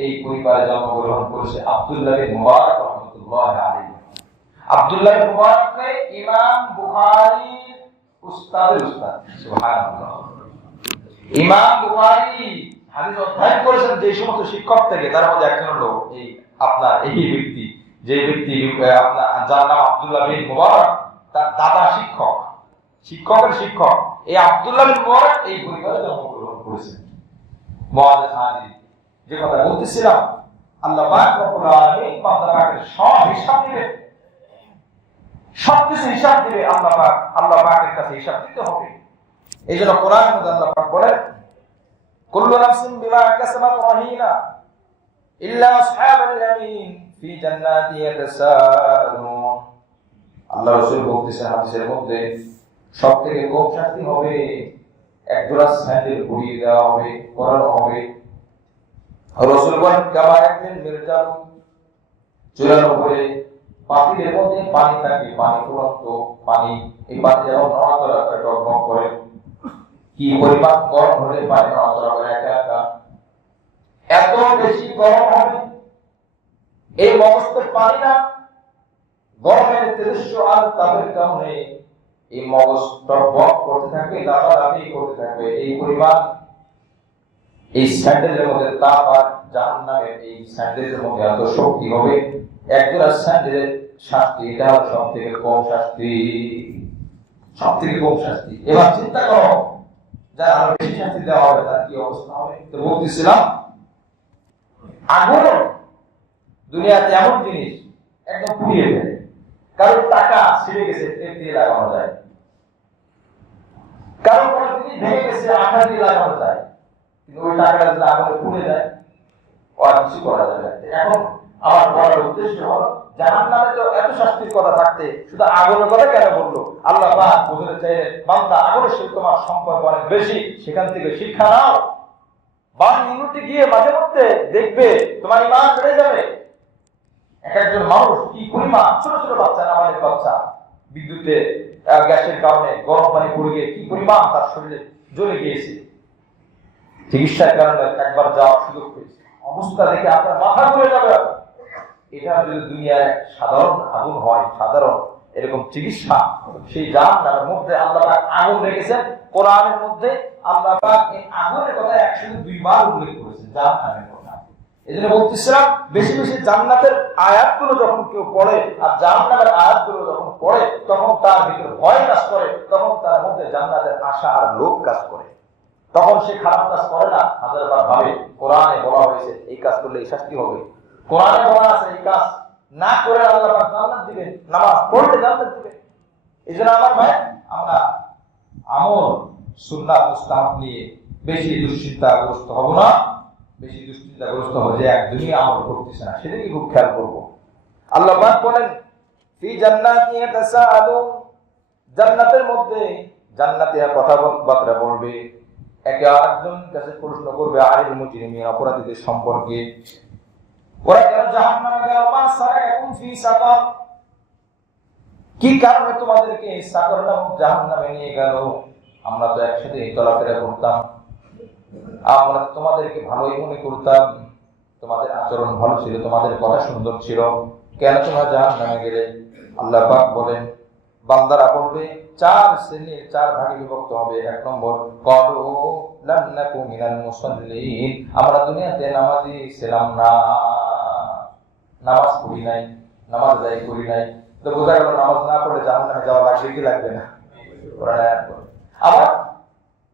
এই পরিবারে জন্মগ্রহণ করেছে আব্দুল্লাহ বিন মুবারক রাহমাতুল্লাহ আলাইহি। আব্দুল্লাহ বিন মুবারককে ইমাম বুখারীর উস্তাদের উস্তাদ। সুবহানাল্লাহ, ইমাম বুখারী হাদিস অধ্যয়ন করেছেন যে সমস্ত শিক্ষক থেকে, তার মধ্যে একজন হলো এই আপনার এই ব্যক্তি, যে ব্যক্তি আপনার যার নাম আব্দুল্লাহ বিন মুবারক, তার দাদা শিক্ষক, শিক্ষকের শিক্ষক। এই আব্দুল্লাহ বিন মুবারক এই পরিবারে জন্মগ্রহণ করেছেন। মুআদ্দিস হাজির, যে কথা বলতেছিলাম, আল্লাহ পাক রব্বুল আলামিন বান্দা পাকের সব হিসাব নেবেন, সবকিছু হিসাব দিবে আল্লাহ পাকের কাছে হিসাব দিতে হবে। এই জন্য কোরআনের মধ্যে আল্লাহ পাক বলেন কুল্লু নাফসিন বিমা কাসাবাত রাহিনা ইল্লা আসহাবাল ইয়ামিন ফি জান্নাতি ইয়াতাসাআলুন। আল্লাহ রাসূল বলতেছেন হাদিসের মধ্যে, সবথেকে কম শাস্তি হবে একজোড়া স্যান্ডেল পরিয়ে দেওয়া হবে, পরানো হবে। রাসূল বলেন কামা একদিন মির্জাল, চূড়ার উপরে পাতিলের মধ্যে পানি থাকে, পানি ফুটন্ত পানি, এই পানি যেমন নড়াচড়া করে, টকবক করে, কি পরিমাণ গরম হলে পানি নড়াচড়া করে একা একা, এত বেশি গরম হবে। এই মগস্ত পানি না, গরমের তেজস্ব আর তাপের কারণে এই মগজ টকবক করতে থাকবে, লাফালাফি করতে থাকবে। এই পরিমাণ এই স্যান্ডেলের মধ্যে তাপ, আর জাহান্নামের এই স্যান্ডেলের মধ্যে এত শক্তি হবে, একজোড়া স্যান্ডেলের শাস্তি, এটা হলো সব থেকে কম শাস্তি, সব থেকে কম শাস্তি। এবার চিন্তা করো, যারা আরো বেশি শাস্তি দেওয়া হবে তার কি অবস্থা হবে। তো বলতেছিলাম, আগুন দুনিয়াতে এমন জিনিস একদম পুড়িয়ে দেয়। কারোর টাকা ছিঁড়ে গেছে, টেপ দিয়ে লাগানো যায়। কারোর কোনো জিনিস ভেঙে গেছে, আঠা দিয়ে লাগানো যায়। কিন্তু ওই টাকাটা যদি আগুনে পুড়ে যায়, আর কিছু করা যাবে না। এখন আমার বলার উদ্দেশ্য হলো, জাহান্নামে তো এত শাস্তির কথা থাকতে শুধু আগুনের কথা কেন বললো? আল্লাহ পাক বুঝতে চাইলেন, বান্দা আগুনের সাথে তোমার সম্পর্ক অনেক বেশি, সেখান থেকে শিক্ষা নাও। বান ইউনিটে গিয়ে মাঝে মধ্যে দেখবে তোমার ঈমান বেড়ে যাবে। একজন মানুষ কি পরিমাণ, ছোট ছোট বাচ্চা, নাবালিক বাচ্চা, বিদ্যুতে গ্যাসের কারণে গরম পানি পড়ে গিয়ে কি পরিমাণ তার শরীরে জ্বলে গিয়েছে। চিকিৎসার কারণে একবার যাওয়ার সুযোগ পেয়েছে, অবস্থা দেখে আপনার মাথা ঘুরে যাবে। এটা যদি দুনিয়ায় সাধারণ আগুন হয়, সাধারণ এরকম চিকিৎসা, সেই জাহান্নামের মধ্যে আল্লাহ পাক আগুন রেখেছেন। কোরআনের মধ্যে আল্লাহ পাক এই আগুনের কথা 102 বার উল্লেখ করেছেন, জাহান্নামের কথা। এজন্য বলতেছিলাম, বেশি বেশি জান্নাতের আয়াতগুলো যখন কেউ পড়ে আর জাহান্নামের আয়াতগুলো যখন পড়ে, তখন তার ভিতরে ভয় কাজ করে, তখন তার মধ্যে জান্নাতের আশা আর লোভ কাজ করে। তখন সে খারাপ কাজ করে না, হাজারবার ভাবে কোরআনে বলা হয়েছে এই কাজ করলে এই শাস্তি হবে, কোরআনে বলা আছে এই কাজ না করে আল্লাহ পাক জান্নাত দিবেন, নামাজ পড়লে জান্নাত দিবেন। এজন্য আমার ভাই, আমরা আমল সুন্নাত মুস্তাহাব নিয়ে বেশি দুশ্চিন্তাগ্রস্ত হব না। বেশি দুশ্চিন্তাগ্রস্ত হয়ে যে একদমই আমল করতেছে না, সেদিকে খুব খেয়াল করবো। আল্লাহ পাক বলেন, ফি জান্নাতি ইয়াতাসাআলুন, জান্নাতের মধ্যে জান্নাতীরা কথাবার্তা বলবে, একে আরেকজন কাছে প্রশ্ন করবে আনিল মুজরিমিন, অপরাধীদের সম্পর্কে। ওরা কেন জাহান্নামে গেল? মা সারাকুম ফি সাকার, কি কারণে তোমাদেরকে সাকার নামক জাহান্নামে নিয়ে গেল? আমরা তো একসাথে চলাফেরা করতাম, আমরা তোমাদেরকে ভালোই মনে করতাম, তোমাদের আচরণ ভালো ছিল, তোমাদের কথা সুন্দর ছিল, কেন তোমরা জাহান্নামে গেলে? আল্লাহ পাক বলেন, বান্দারা বলবে 4 শ্রেণীর 4 ভাগে বিভক্ত হবে। 1 নম্বর, ক্বালু লাম নাকু মিনাল মুসাল্লিন, আমরা দুনিয়াতে নামাজি ছিলাম না, নামাজ পড়ি নাই, নামাজ আদায় করি নাই। তো বোঝা গেল নামাজ না পড়লে জাহান্নামে যাওয়া লাগবে কি লাগবে না? আবার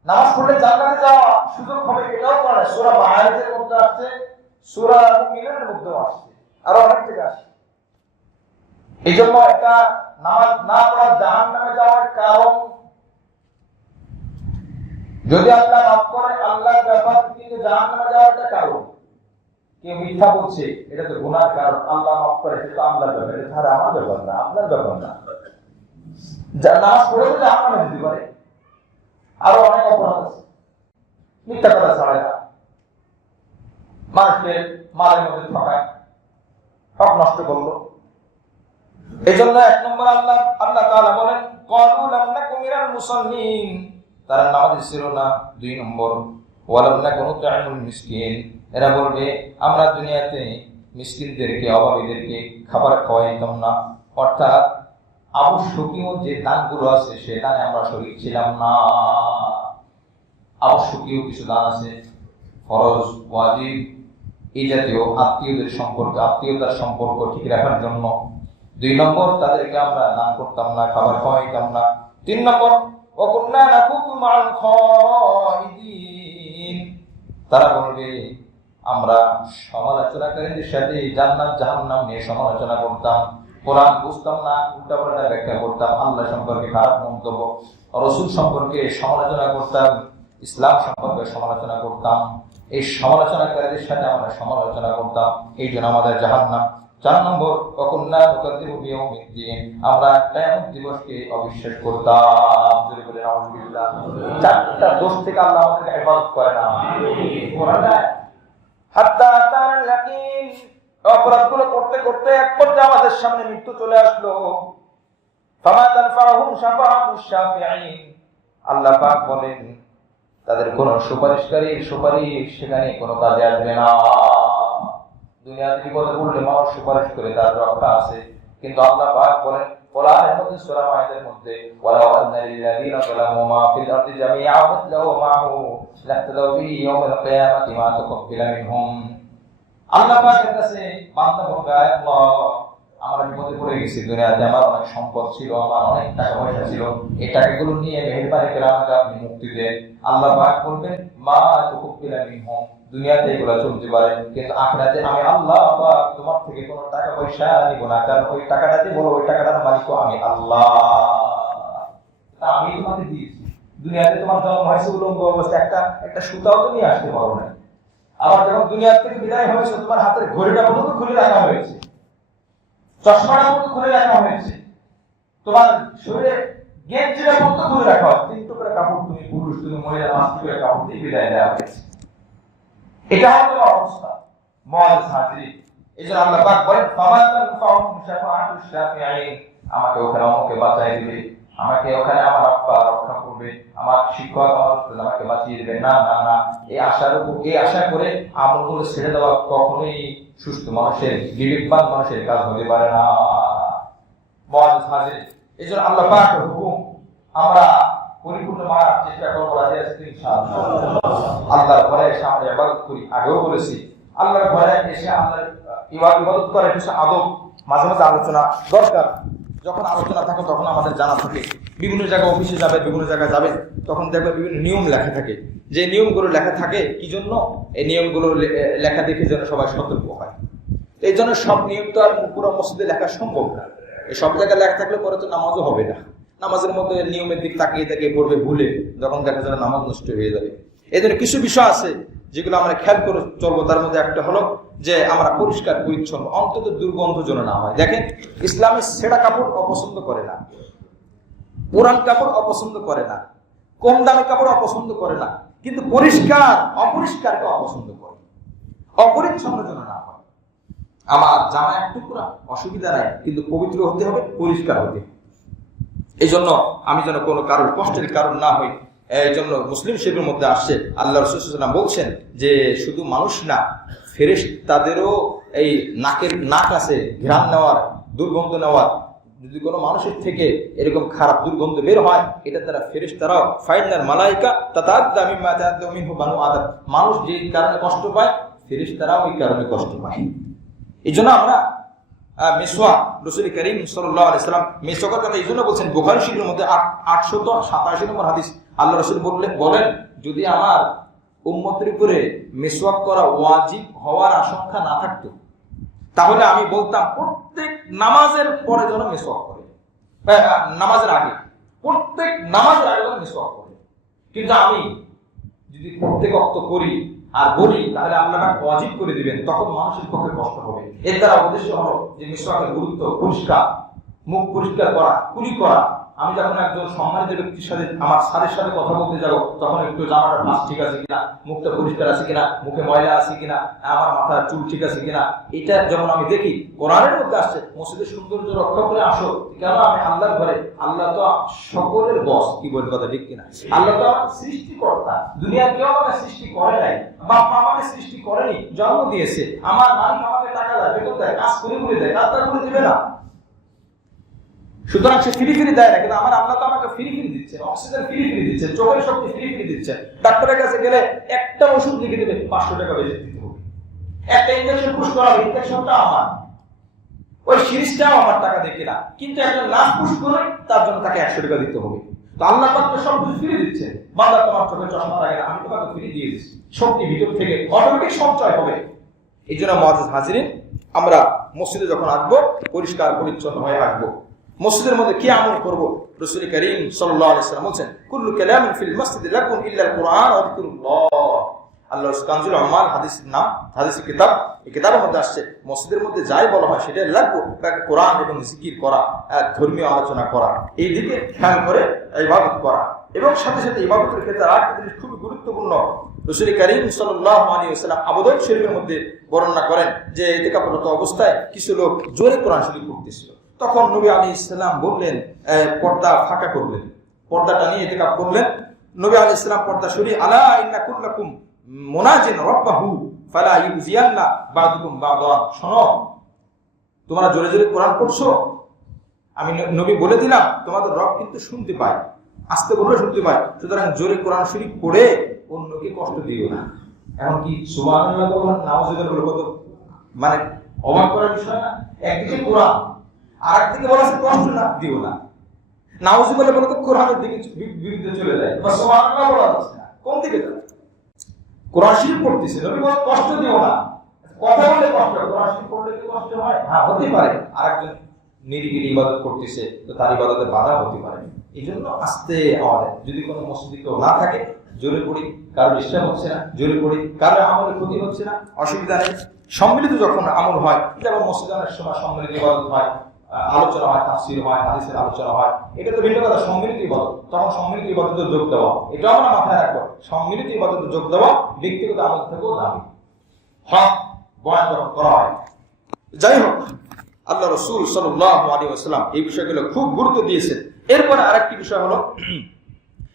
নামাজ পড়লে জান্নাতে যাওয়া সুযোগ হবে, এটাও বলে সূরা মাআরিজের মধ্যে আসছে, সূরা মুমিনের মধ্যেও আসছে, আর অনেক জায়গায় আসছে। এই জন্য একটা নামাজ না পড়া জাহান্নামে যাওয়ার কারণ, যদি আল্লাহ মাফ করে আল্লাহর ব্যাপার, কিন্তু জাহান্নামে যাওয়ার একটা কারণ। কেউ মিথ্যা বলছে, এটা তো গুনার কারণ, আল্লাহ মাফ করে, সেটা তো আল্লাহর ব্যাপার, এটা তার আমার ব্যাপার না, আপনার ব্যাপার না। নামাজ পড়ে তো জাহান্নামে যেতে পারে। আরো অনেক অপরাধ আছে, মিথ্যা কথা ছাড়ায় না, মানুষকে মালের মধ্যে ঠকায়, হক নষ্ট করলো। এই জন্য 1 নম্বর আল্লাহ তাআলা বলেন, ক্বালু লাম নাকু মিনাল মুসাল্লিন, তারা নামাজি ছিল না। 2 নম্বর, ওয়া লাম নাকু নুত'ইমুল মিসকিন, এরা বলবে আমরা দুনিয়াতে মিসকিনদেরকে, অভাবীদেরকে খাবার খাওয়াইতাম না, অর্থাৎ আবশ্যকীয় যে দানগুলো আছে সে দানে আমরা শরীক ছিলাম না। আবশ্যকীয় কিছু দান আছে, ফরজ, ওয়াজিব, এই জাতীয় আত্মীয়দের সম্পর্ক, আত্মীয়তার সম্পর্ক ঠিক রাখার জন্য। 2 নম্বর, তাদেরকে আমরা দান করতাম না, খাবার খাওয়াইতাম না। 3 নম্বর, ওয়া কুননা নাকুতু মা'আল খাইদিন, তারা বলবে আমরা সমালোচনাকারীদের সাথে জান্নাত জাহান্নাম নিয়ে সমালোচনা করতাম, কোরআন বুঝতাম না, উল্টাপাল্টা ব্যাখ্যা করতাম, আল্লাহ সম্পর্কে খারাপ মন্তব্য, রাসূল সম্পর্কে সমালোচনা করতাম, ইসলাম সম্পর্কে সমালোচনা করতাম। এই সমালোচনাকারীদের সাথে আমরা সমালোচনা করতাম, এই জন্য আমাদের জাহান্নাম। 4 নম্বর, ওয়াকুন্না নুকাদ্দিবু বিয়াউমিদ্দিন, আমরা কিয়ামত দিবসকে অবিশ্বাস করতাম। জোরে বলে নাউযুবিল্লাহ। 4টা দোষ থেকে আল্লাহ আমাদেরকে হেফাজত করে না। কোরআনে হাত্তা তার ইয়াকিন, অপরাধগুলো করতে করতে এক পর্যায়ে আমাদের সামনে মৃত্যু চলে আসলো। ফামা তানফাহুম শাফাআতুশ শাফিঈন, আল্লাহ পাক বলেন তাদের কোন সুপারিশকারীর সুপারিশ সেখানে কোনো কাজে আসবে না। দুনিয়াতে বিপদে পড়লে মানুষ সুপারিশ করে, তার রক্ষা আছে, কিন্তু আল্লাহ পাক বলেন কোরআনের মধ্যে সূরা মাইদার মধ্যে, ওয়ালাউ আন্না লিল্লাযীনা যালামু মা ফিল আরদি জামিআন মিথলাহু মা'হু লাহতাদাউ বিহি ইয়াওমাল কিয়ামাতি মা তুকব্বিলা মিনহুম। আল্লাহ পাকের কাছে বান্দা বলবে, আল্লাহ আমরা বিপদে পড়ে গেছি, দুনিয়াতে আমার অনেক সম্পদ ছিল, আমার অনেক টাকা পয়সা ছিল, এই টাকাগুলো নিয়ে মেহেরবানি করে আমাকে আপনি মুক্তি দেন। আল্লাহ পাক বলবেন মা তুকুবিলা মিনহুম, দুনিয়াতে এগুলো চলতে পারে, কিন্তু আখিরাতে আমি আল্লাহ পাক তোমার থেকে কোনো টাকা পয়সা নিব না, কারণ ওই টাকাটাতে বলো ওই টাকাটার মালিক আমি আল্লাহ, তা আমি তোমাকে দিয়েছি। দুনিয়াতে তোমার জন্ম হয়েছে উলঙ্গ অবস্থা, একটা সুতাও তো নিয়ে আসতে পারো না। আবার যখন দুনিয়া থেকে বিদায় হয়েছে তোমার হাতের ঘড়িটা পর্যন্ত খুলে রাখা হয়েছে, চশমাটা পর্যন্ত খুলে রাখা হয়েছে, তোমার শরীরে গেঞ্জিটা পর্যন্ত খুলে রাখা হয়, 3 টুকরা কাপড়, তুমি পুরুষ তুমি মহিলা 5 টুকরা কাপড় দিয়ে বিদায় দেওয়া হয়েছে। এটা হলো তোমার অবস্থা। মুআজ্জিজ হাজিরিন, এজন্য আল্লাহ পাক বলেন ফামান তানফাউহুম শাফাআতুশ শাফিঈন, আমাকে ওখানে আমাকে বাঁচাই দিবে, আমাকে ওখানে আমার আব্বা রক্ষা করবে, আমার শিক্ষক আমার উস্তাদ আমাকে বাঁচিয়ে দিবে, না না না, এই আশা করে আমলগুলো ছেড়ে দেওয়া কখনোই সুস্থ মানুষের, বিবেকবান মানুষের কাজ হতে পারে না। মুআজ্জিজ হাজিরিন, এজন্য আল্লাহ পাকের হুকুম আমরা পরিপূর্ণ মানার চেষ্টা করবো রাজি আছি ইনশাআল্লাহ। আল্লাহর ঘরে এসে আমরা ইবাদত করি, আগেও বলেছি আল্লাহর ঘরে এসে আমরা ইবাদত করার কিছু আদব মাঝে মাঝে আলোচনা দরকার। যখন আলোচনা থাকে তখন আমাদের জানা থাকে, বিভিন্ন জায়গায় অফিসে যাবে, বিভিন্ন জায়গায় যাবে, তখন দেখবে বিভিন্ন নিয়ম লেখা থাকে, যে নিয়মগুলো লেখা থাকে কি জন্য, এই নিয়মগুলো লেখা দেখে যেন সবাই সতর্ক হয়। এই জন্য সব নিয়ম তো আর পুরো মসজিদে লেখা সম্ভব না, এই সব জায়গায় লেখা থাকলে পরে তো নামাজও হবে না, নামাজের মধ্যে নিয়মের দিক তাকিয়ে পড়বে ভুলে, যখন দেখা যাবে নামাজ নষ্ট হয়ে যাবে। এই জন্য কিছু বিষয় আছে যেগুলো আমরা খেয়াল করে চলবো। তার মধ্যে একটা হলো যে আমরা পরিষ্কার পরিচ্ছন্ন, অন্তত দুর্গন্ধ যেন না হয়। দেখেন ইসলামে ছেঁড়া কাপড় অপছন্দ করে না, পুরান কাপড় অপছন্দ করে না, কম দামি কাপড় অপছন্দ করে না, কিন্তু অপরিষ্কারকে অপছন্দ করে, অপরিচ্ছন্ন যেন না হয়। আমার জামা এক টুকরা অসুবিধা নাই, কিন্তু পবিত্র হতে হবে, পরিষ্কার হতে হবে। এই জন্য আমি যেন কোনো কারোর কষ্টের কারণ না হই, এই জন্য মুসলিম শরীফের মধ্যে আসছে আল্লাহ রাসূল সাল্লাল্লাহু আলাইহি ওয়াসাল্লাম বলছেন যে শুধু মানুষ না, ফেরেশতাদেরও এই নাক আছে ঘ্রাণ নেওয়ার, দুর্গন্ধ নেওয়ার। যদি কোনো মানুষের থেকে এরকম খারাপ দুর্গন্ধ বের হয়, এটা দ্বারা ফেরেশতারাও ফাইনাল মালাইকা তাতাআদ্দা মিম্মা তাআদ্দা মিনহু বানু আদম, মানুষ যে কারণে কষ্ট পায় ফেরেশতারাও ওই কারণে কষ্ট পায়। এই জন্য আমরা মিসওয়াক, রাসূল করিম সাল্লাল্লাহু আলাইহি ওয়াসাল্লাম মিসওয়াকের কথা এই জন্য বলছেন, বুখারী শরীফের মধ্যে 887 নম্বর হাদিস, আল্লাহ রাসূল বলেন যদি আমার উম্মতের উপরে মিসওয়াক করা ওয়াজিব হওয়ার আশঙ্কা না থাকতো, তাহলে আমি বলতাম প্রত্যেক নামাজের পরে যেন মিসওয়াক করে, নামাজের আগে, প্রত্যেক নামাজের আগে যেন মিসওয়াক করে। কিন্তু আমি যদি প্রত্যেক ওয়াক্ত করি আর বলি, তাহলে আল্লাহ ওয়াজিব করে দিবেন, তখন মানুষের পক্ষে কষ্ট হবে। এর দ্বারা উদ্দেশ্য হলো যে মিসওয়াকের গুরুত্ব, পরিষ্কার মুখ পরিষ্কার করা, কুলি করা। আমি যখন একজন সম্মানিত ব্যক্তির সাথে, আমার স্যারের সাথে কথা বলতে যাবো, তখন একটু জামাটা ভাঁজ ঠিক আছে কিনা, মুখটা পরিষ্কার আছে কিনা, মুখে ময়লা আছে কিনা, আমার মাথার চুল ঠিক আছে কিনা, এটা যখন আমি দেখি কোরআনের মধ্যে আসছে মসজিদের সৌন্দর্য রক্ষা করে আসো, কেন আমি আল্লাহর ঘরে, আল্লাহ তো সকলের বস, কি বলে কথা ঠিক কিনা, আল্লাহ তো আমার সৃষ্টিকর্তা, দুনিয়ার কেউ আমাকে সৃষ্টি করে নাই, বাপ মা আমাকে সৃষ্টি করেনি, জন্ম দিয়েছে, আমার মালিক আমাকে টাকা দেয়, বেতন দেয়, কাজ করে দেয়, কাজ করে দিবে না, সুতরাং সে ফ্রি দেয় না, কিন্তু আমার আল্লাহ তো আমাকে ফ্রি দিচ্ছে, অক্সিজেন ফ্রি দিচ্ছে, চোখের শক্তি ফ্রি দিচ্ছে। ডাক্তারের কাছে গেলে একটা ওষুধ লিখে দেবে, 500 টাকা বেশি দিতে হবে, একটা ইনজেকশন পুশ করাবে, ইনজেকশনটা আমার, ওই সিরিজটাও আমার টাকা দিয়ে কেনা, কিন্তু একজন নার্স পুশ করে তার জন্য তাকে 100 টাকা দিতে হবে। তো আল্লাহ পাক তো সব কিছু ফ্রি দিচ্ছে, বান্দা তোমার চোখে চশমা লাগে না, আমি তোমাকে ফ্রি দিয়ে দিচ্ছি, শক্তি ভিতর থেকে অটোমেটিক সঞ্চয় হবে। এই জন্য মুআজ্জিজ হাজিরিন, আমরা মসজিদে যখন আসবো পরিষ্কার পরিচ্ছন্ন হয়ে আসবো। মসজিদের মধ্যে কি আমল করব? রাসূল করিম সাল্লাল্লাহু আলাইহি ওয়াসাল্লাম বলেন কুল্লু কালামিন ফিল মাসজিদ লাকুন ইল্লা আল কুরআন ওয়া যিকরুল্লাহ। আল্লাহর কানজুল আমাল হাদিসের নাম, হাদিসের কিতাব, এই কিতাবের মধ্যে আসছে মসজিদের মধ্যে যাই বলা হয় সেটা লাগবে কোরআন এবং জিকির করা, ধর্মীয় আলোচনা করা, এই দিকে খেয়াল করে ইবাদত করা। এবং সাথে সাথে ইবাদতের ক্ষেত্রে আরেকটা জিনিস খুবই গুরুত্বপূর্ণ, রাসূল করিম সাল্লাল্লাহু আলাইহি ওয়াসাল্লাম আবু দাউদ শরীফের মধ্যে বর্ণনা করেন যে ইতিকাফরত অবস্থায় কিছু লোক জোরে কোরআন শরীফ পড়তেছিল, তখন নবী আলাইহিস সালাম বললেন পর্দা ফাঁকা করলেন, পর্দাটা নিয়ে ইতিকাফ করলেন। নবী আলাইহিস সালাম পর্দা সরিয়ে আলা ইন্না কুল্লাকুম মুনাজিন রাব্বাহু ফালা ইউজিয়ান্না বা'দুকুম বা'দান, শোনো তোমরা জোরে জোরে কোরআন পড়ছো, আমি নবী বলে দিলাম তোমাদের রব কিন্তু শুনতে পায়, আস্তে বললে শুনতে পায়, সুতরাং জোরে কোরআন শরীফ পড়ে অন্যকে কষ্ট দিও না। এখন কি সুবহানাল্লাহ বলবেন, নাউজুবিল্লাহ বলবেন, কত মানে অবাক করার বিষয় না? একদিকে কোরআন আর একদিকে বলা আছে কষ্ট না দিও না। নাউজুবিল্লাহ বলে তো কোরআনের দিকে বিরুদ্ধে চলে যায়, বা সুবহানাল্লাহ বলা যাচ্ছে না, কোন দিকে যাবে? কোরআন শরীফ পড়তেছে, নবী বলে কষ্ট দিও না। কথা বলে কষ্ট, কোরআন শরীফ পড়লে কি কষ্ট হয়? হ্যাঁ, হতে পারে। আরেকজন নিরিবিলি ইবাদত করতেছে, তো তার ইবাদতে বাধা হতে পারে। এই জন্য আস্তে আওয়াজে, যদি কোনো মসজিদে কেউ না থাকে, জোরে পড়ি, কারো ডিস্টার্ব হচ্ছে না, জোরে পড়ি, কারো আমলের ক্ষতি হচ্ছে না, অসুবিধা নেই। সম্মিলিত যখন আমল হয়, যেমন মসজিদে অনেক সময় সম্মিলিত ইবাদত হয়, আলোচনা হয়, তাফসীর হয়, হাদিসের আলোচনা হয়, এটা তো ভিন্ন কথা। সম্মিলিত ইবাদত, তখন সম্মিলিত ইবাদতে যোগ দেওয়া, এটাও আমরা মাথায় রাখবো। সম্মিলিত ইবাদতে যোগ দেওয়া ব্যক্তিগত আমল থেকেও দাবি হক বয়ান যখন করা হয়। যাই হোক, আল্লাহ রাসূল সাল্লাল্লাহু আলাইহি ওয়াসাল্লাম এই বিষয়গুলো খুব গুরুত্ব দিয়েছেন। এরপরে আরেকটি বিষয় হলো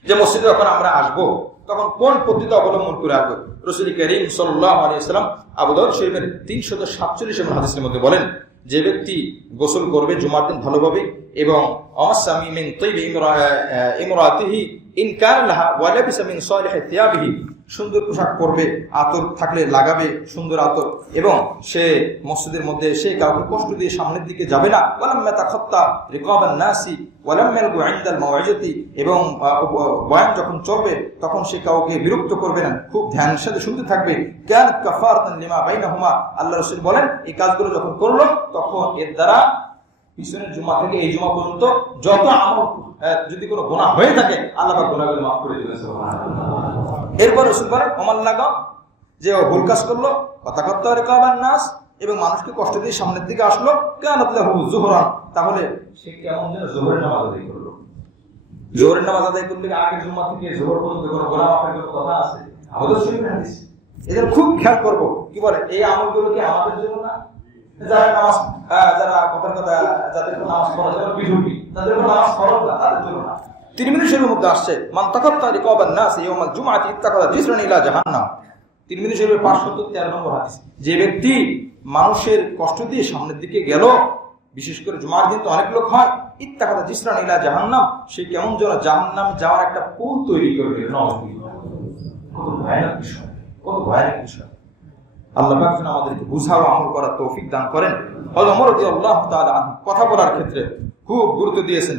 যে মসজিদে যখন আমরা আসবো তখন কোন পদ্ধতি অবলম্বন করে আসবো। রাসূল কারীম সাল্লাল্লাহু আলাইহি ওয়াসাল্লাম আবু দাউদ শরীফের 347 নম্বর হাদিসের মধ্যে বলেন, যে ব্যক্তি গোসল করবে জুমার দিন ভালোভাবে এবং আমাসামি মিন তাইবি ইমরাতিহি ইন কান লাহা ওয়া লাবিসা মিন সালিহি থিয়াবিহি, সুন্দর পোশাক পরবে, আতর থাকলে লাগাবে সুন্দর আতর, এবং সে মসজিদের মধ্যে সে কাউকে কষ্ট দিয়ে সামনের দিকে যাবে না। ওয়ালাম ইয়াতাখাত্তা রিকাবান নাসি ওয়ালাম ইয়ালগু ইনদাল মাওইজাতি, এবং বয়ান যখন চলবে তখন সে কাউকে বিরক্ত করবে না, খুব ধ্যানের সাথে শুনতে থাকবে। কানাত কাফারাতান লিমা বাইনাহুমা, আল্লাহ রাসূল বলেন এই কাজগুলো যখন করলো তখন এর দ্বারা পিছনের জুমা থেকে এই জুমা পর্যন্ত যত আমল, যদি কোনো গুনাহ হয়ে থাকে আল্লাহ পাক গুনাহগুলো মাফ করে দিবেন। সুবহানাল্লাহ। এরপর রাসূল বলেন ওমান লাগা, যে ও ভুল কাজ করলো, কথাকত্তা রিকাবান নাস, এবং মানুষকে কষ্ট দিয়ে সামনের দিকে আসলো, কানাত লাহু যুহরান, তাহলে সে কেমন যেন যোহরের নামাজ আদায় করলো। যোহরের নামাজ আদায় করলে আগের জুমা থেকে যোহর পর্যন্ত কোনো গুনাহ মাফের কোনো কথা আছে? আমাদের শরীফের হাদিস। এদের খুব খেয়াল করব। কি বলে এই আমলগুলো কি আমাদের জন্য না? যারা নামাজ, যারা কথার কথা, যাদের নামাজ পড়া যারা বিধর্মী, তাদের নামাজ ফরজ না, তাদের জন্য না। তিরমিজি শরীফের মধ্যে আসছে, মান তাকাত্তা রিকাবান নাস ইয়াউমাল জুমআতি ইত্তাকাদা জিসরান ইলা জাহান্নাম। তিরমিজি শরীফের 513 নম্বর হাদিস। যে ব্যক্তি মানুষের কষ্ট দিয়ে সামনের দিকে গেল, বিশেষ করে জুমার দিন তো অনেক লোক হয়, ইত্তাকাদা জিসরান ইলা জাহান্নাম, সে কেমন যেন জাহান্নামে যাওয়ার একটা পুল তৈরি করবে। নাউযুবিল্লাহ। কত ভয়ানক বিষয়, কত ভয়ানক বিষয়। আল্লাহ পাক যেন আমাদেরকে বুঝাও আমল করার তৌফিক দান করেন। হযরত ওমর রাদিয়াল্লাহু তাআলা আনহু কথা বলার ক্ষেত্রে খুব গুরুত্ব দিয়েছেন।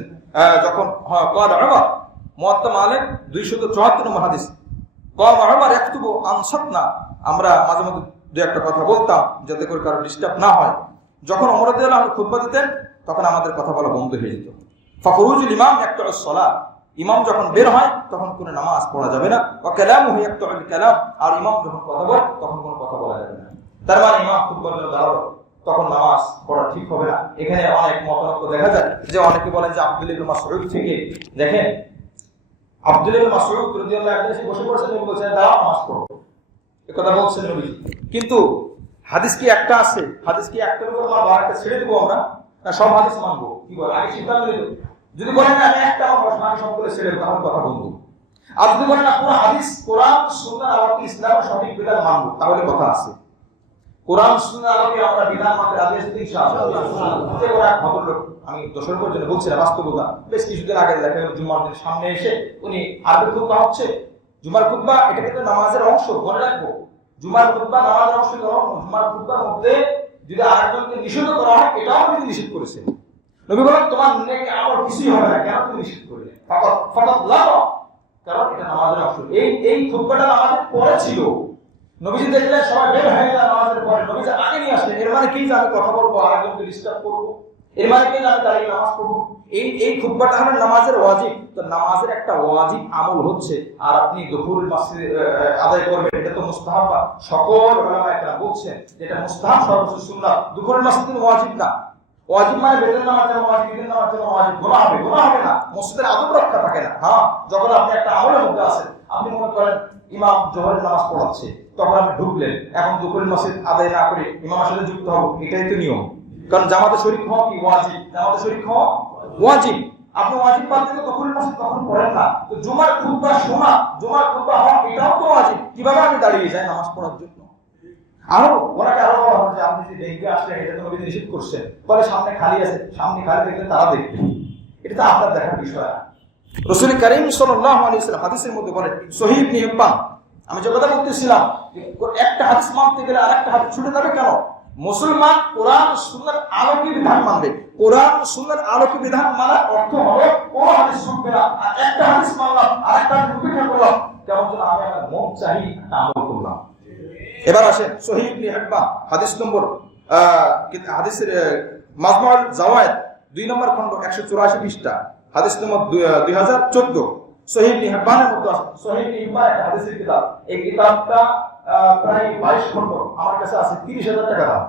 যখন ক্বাদ উমর, মুয়াত্তা মালিক 274 নম্বর হাদিস, ক্বাদ উমর ইয়াকতুবু আনসাতনা, আমরা মাঝে মধ্যে দুই একটা কথা বলতাম যাতে করে কারো ডিস্টার্ব না হয়। যখন ওমর রাদিয়াল্লাহু আনহু খুতবা দিতেন তখন আমাদের কথা বলা বন্ধ হয়ে যেত। ফাখরুজুল ইমাম ইয়াকতুস সালাত, ইমাম যখন বের হয় তখন কোনো নামাজ পড়া যাবে না। ওয়া কালামুহু ইয়াকতুল কালাম, আর ইমাম যখন কথা বলে তখন কোনো কথা বলা যাবে না। তার মানে ইমাম খুতবার জন্য দাঁড়ালো, তখন নামাজ পড়া ঠিক হবে না। এখানে অনেক মতামত দেখা যায়, যে অনেকে বলেন যে আব্দুল্লাহ ইবনে মাসউদ থেকে, দেখেন আব্দুল্লাহ ইবনে মাসউদ রাদিয়াল্লাহু আনহু এসে বসে পড়েছেন এবং বলছেন দাঁড়াও নামাজ পড়ো, এই কথা বলছেন নবী। কিন্তু হাদিস কি একটা আছে? হাদিস কি একটার উপর আমরা বারটা ছেড়ে দেবো আমরা, না সব হাদিস মানবো? কি বল, আগে সিদ্ধান্ত নিতে। যদি বলেন না আমি একটা আমার সব করে ছেড়ে দেবো, তাহলে কথা বলবো। আর যদি বলেন না পুরো হাদিস কোরআন সুন্নাহর আলোকে ইসলামের সঠিক বিধান মানবো, তাহলে কথা আছে। কোরআন সুন্নাহর আলোকে আমরা বিধান মানতে রাজি আছি ইনশাআল্লাহ। যে কোন এক ভদ্রলোক, আমি দোষর জন্য বলছি না, বাস্তবতা, বেশ কিছুদিন আগে দেখা গেল জুমার দিন সামনে এসে উনি আরবি খুতবা হচ্ছে। জুমার খুতবা এটা কিন্তু নামাজের অংশ, মনে রাখবো। জুমার খুতবা নামাজের অংশ। জুমার খুতবার মধ্যে যদি আরেকজনকে নিষেধ করা হয়, এটাও তিনি নিষেধ করেছেন। নবী বলেন তোমার নেকি আমার কিছুই হবে না, কেন তুমি নিষেধ করলে? ফাকাত লাহ, কারণ এটা নামাজের অংশ। এই খুতবাটা নামাজের পরে ছিল। নবীজি দেখলেন সবাই বের হয়ে গেল নামাজের পরে, নবীজি আগে নিয়ে আসলেন। এর মানে কি যে আমি কথা বলবো, আরেকজনকে ডিস্টার্ব করবো? এর মানে কি যে আমি দাঁড়িয়ে নামাজ পড়বো? এই খুতবাটা হলো নামাজের ওয়াজিব। তো নামাজের একটা ওয়াজিব আমল হচ্ছে, আর আপনি দুহুরুল মাসজিদ আদায় করবেন, এটা তো মুস্তাহাব। সকল উলামা একরাম বলছেন যেটা মুস্তাহাব, সর্বোচ্চ সুন্নাত। দুহুরুল মাসজিদ ওয়াজিব না। ওয়াজিব মানে বেতন নামাজের ওয়াজিব, ঈদের নামাজের ওয়াজিব। গুনাহ হবে, গুনাহ হবে না, মসজিদের আদব রক্ষা থাকে না। হ্যাঁ, যখন আপনি একটা আমলের মধ্যে আছেন, আপনি মনে করেন ইমাম জোহরের নামাজ পড়াচ্ছে, তখন আপনি ঢুকলেন, এখন দুহুরুল মাসজিদ আদায় না করে ইমামের সাথে যুক্ত হবো, এটাই তো নিয়ম। কারণ জামাতে শরীক হওয়া কি ওয়াজিব, জামাতে শরীক হওয়া ওয়াজিব। আপনি ওয়াজিব বাদ দিয়ে দুহুরুল মাসজিদ তখন পড়েন না। তো জুমার খুতবা শোনা, জুমার খুতবা হওয়া, এটাও তো ওয়াজিব। কিভাবে আমি দাঁড়িয়ে যাই নামাজ পড়ার জন্য? আরো ওনাকে আরো বলা হচ্ছে আপনি যদি দেখে আসলে এটা তো নবী নিষেধ করছেন, বলে সামনে খালি আছে, সামনে খালি দেখলে তারা দেখবে, এটা তো আপনার দেখার বিষয় না। রাসূল কারীম সাল্লাল্লাহু আলাইহি ওয়াসাল্লাম হাদিসের মধ্যে বলেন, সহিহ ইবনে হিব্বান, আমি যে কথা বলতেছিলাম একটা হাদিস মানতে গেলে আরেকটা হাদিস ছুটে যাবে কেন? মুসলমান কোরআন সুন্নাহর আলোকে বিধান মানবে। কোরআন সুন্নাহর আলোকে বিধান মানার অর্থ হলো কোন হাদিস শুনবে না, আর একটা হাদিস মানলাম আর একটা উপেক্ষা করলাম, কেমন যেন আমি আমার মন চাই একটা আমল করলাম। এবার আসেন সহিহ ইবনে হিব্বান হাদিস নম্বর হাদিসের মাজমুউল জাওয়ায়েদ 2 নম্বর খণ্ড 184 পৃষ্ঠা, হাদিস নম্বর 2014 সহিহ ইবনে হিব্বানের মধ্যে আছে। সহিহ ইবনে হিব্বান একটা হাদিসের কিতাব, এই কিতাবটা প্রায় 22 খণ্ড, আমার কাছে আছে 30,000 টাকা দাম।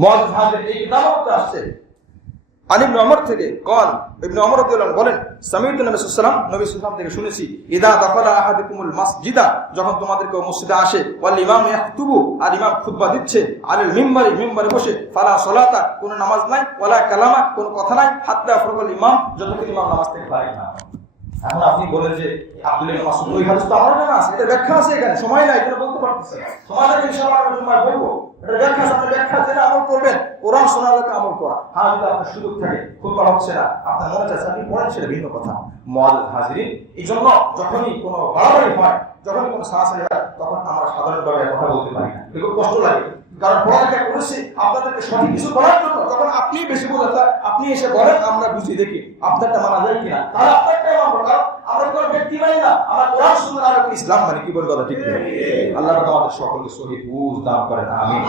মুআজ্জিজ হাজির এই কিতাবের মধ্যে আসছে আলী ইবনে ওমর থেকে قال ইবনে ওমর রাদিয়াল্লাহু আনহু বলেন সামিউতু নবী সাল্লাল্লাহু আলাইহি ওয়াসাল্লাম, নবী সাল্লাল্লাহু আলাইহি ওয়াসাল্লাম থেকে শুনেছি, ইদা দাখালা আহাদুকুমুল মাসজিদা, যখন তোমাদের কেউ মসজিদে আসে, ওয়াল ইমাম ইয়াখতুবু, আর ইমাম খুতবা দিচ্ছে, আলাল মিম্বারে বসে, ফালা সালাতা, কোন নামাজ নাই, ওয়ালা কালামা, কোন কথা নাই, হাত্তা ফারগাল ইমাম, যতক্ষণ ইমাম নামাজ থেকে ফারিগ না হয়। এখন আপনি বলেন যে আব্দুল্লাহ ইবনে মাসউদ ওই হাদিস তো আমার জানা আছে, এটা ব্যাখ্যা আছে, এখানে সময় নাই এটা বলতে পারতেছি না, সময় লাগলে ইনশাআল্লাহ আমি জুমায় বলবো। এটা ব্যাখ্যা আছে, আপনি ব্যাখ্যা জেনে আমল করবেন, কোরআন শোনার লোকে আমল করা। হ্যাঁ, যদি আপনার সুযোগ থাকে, খুতবা হচ্ছে না, আপনার মনে চাচ্ছে আপনি পড়েন, সেটা ভিন্ন কথা। মুআজ্জিজ হাজিরিন, এই জন্য যখনই কোনো বাড়াবাড়ি হয়, যখনই কোনো সাহায্য হয়, তখন আমরা সাধারণভাবে কথা বলতে পারি না, খুব কষ্ট লাগে। কারণ পড়ালেখা করেছি আপনাদেরকে সঠিক কিছু বলার জন্য, তখন আপনি বেশি বলেন, আপনি এসে বলেন, আমরা বুঝি দেখি আপনারটা মানা যায় কিনা, তাহলে আপনারটাই মানবো। কারণ আমরা কোনো ব্যক্তি মানি না, আমরা কোরআন সুন্নাহ আর ইসলাম মানে কি বলবো, ঠিক আল্লাহ আমাদের সকলকে সহিহ বুঝ দান করেন, আমিন।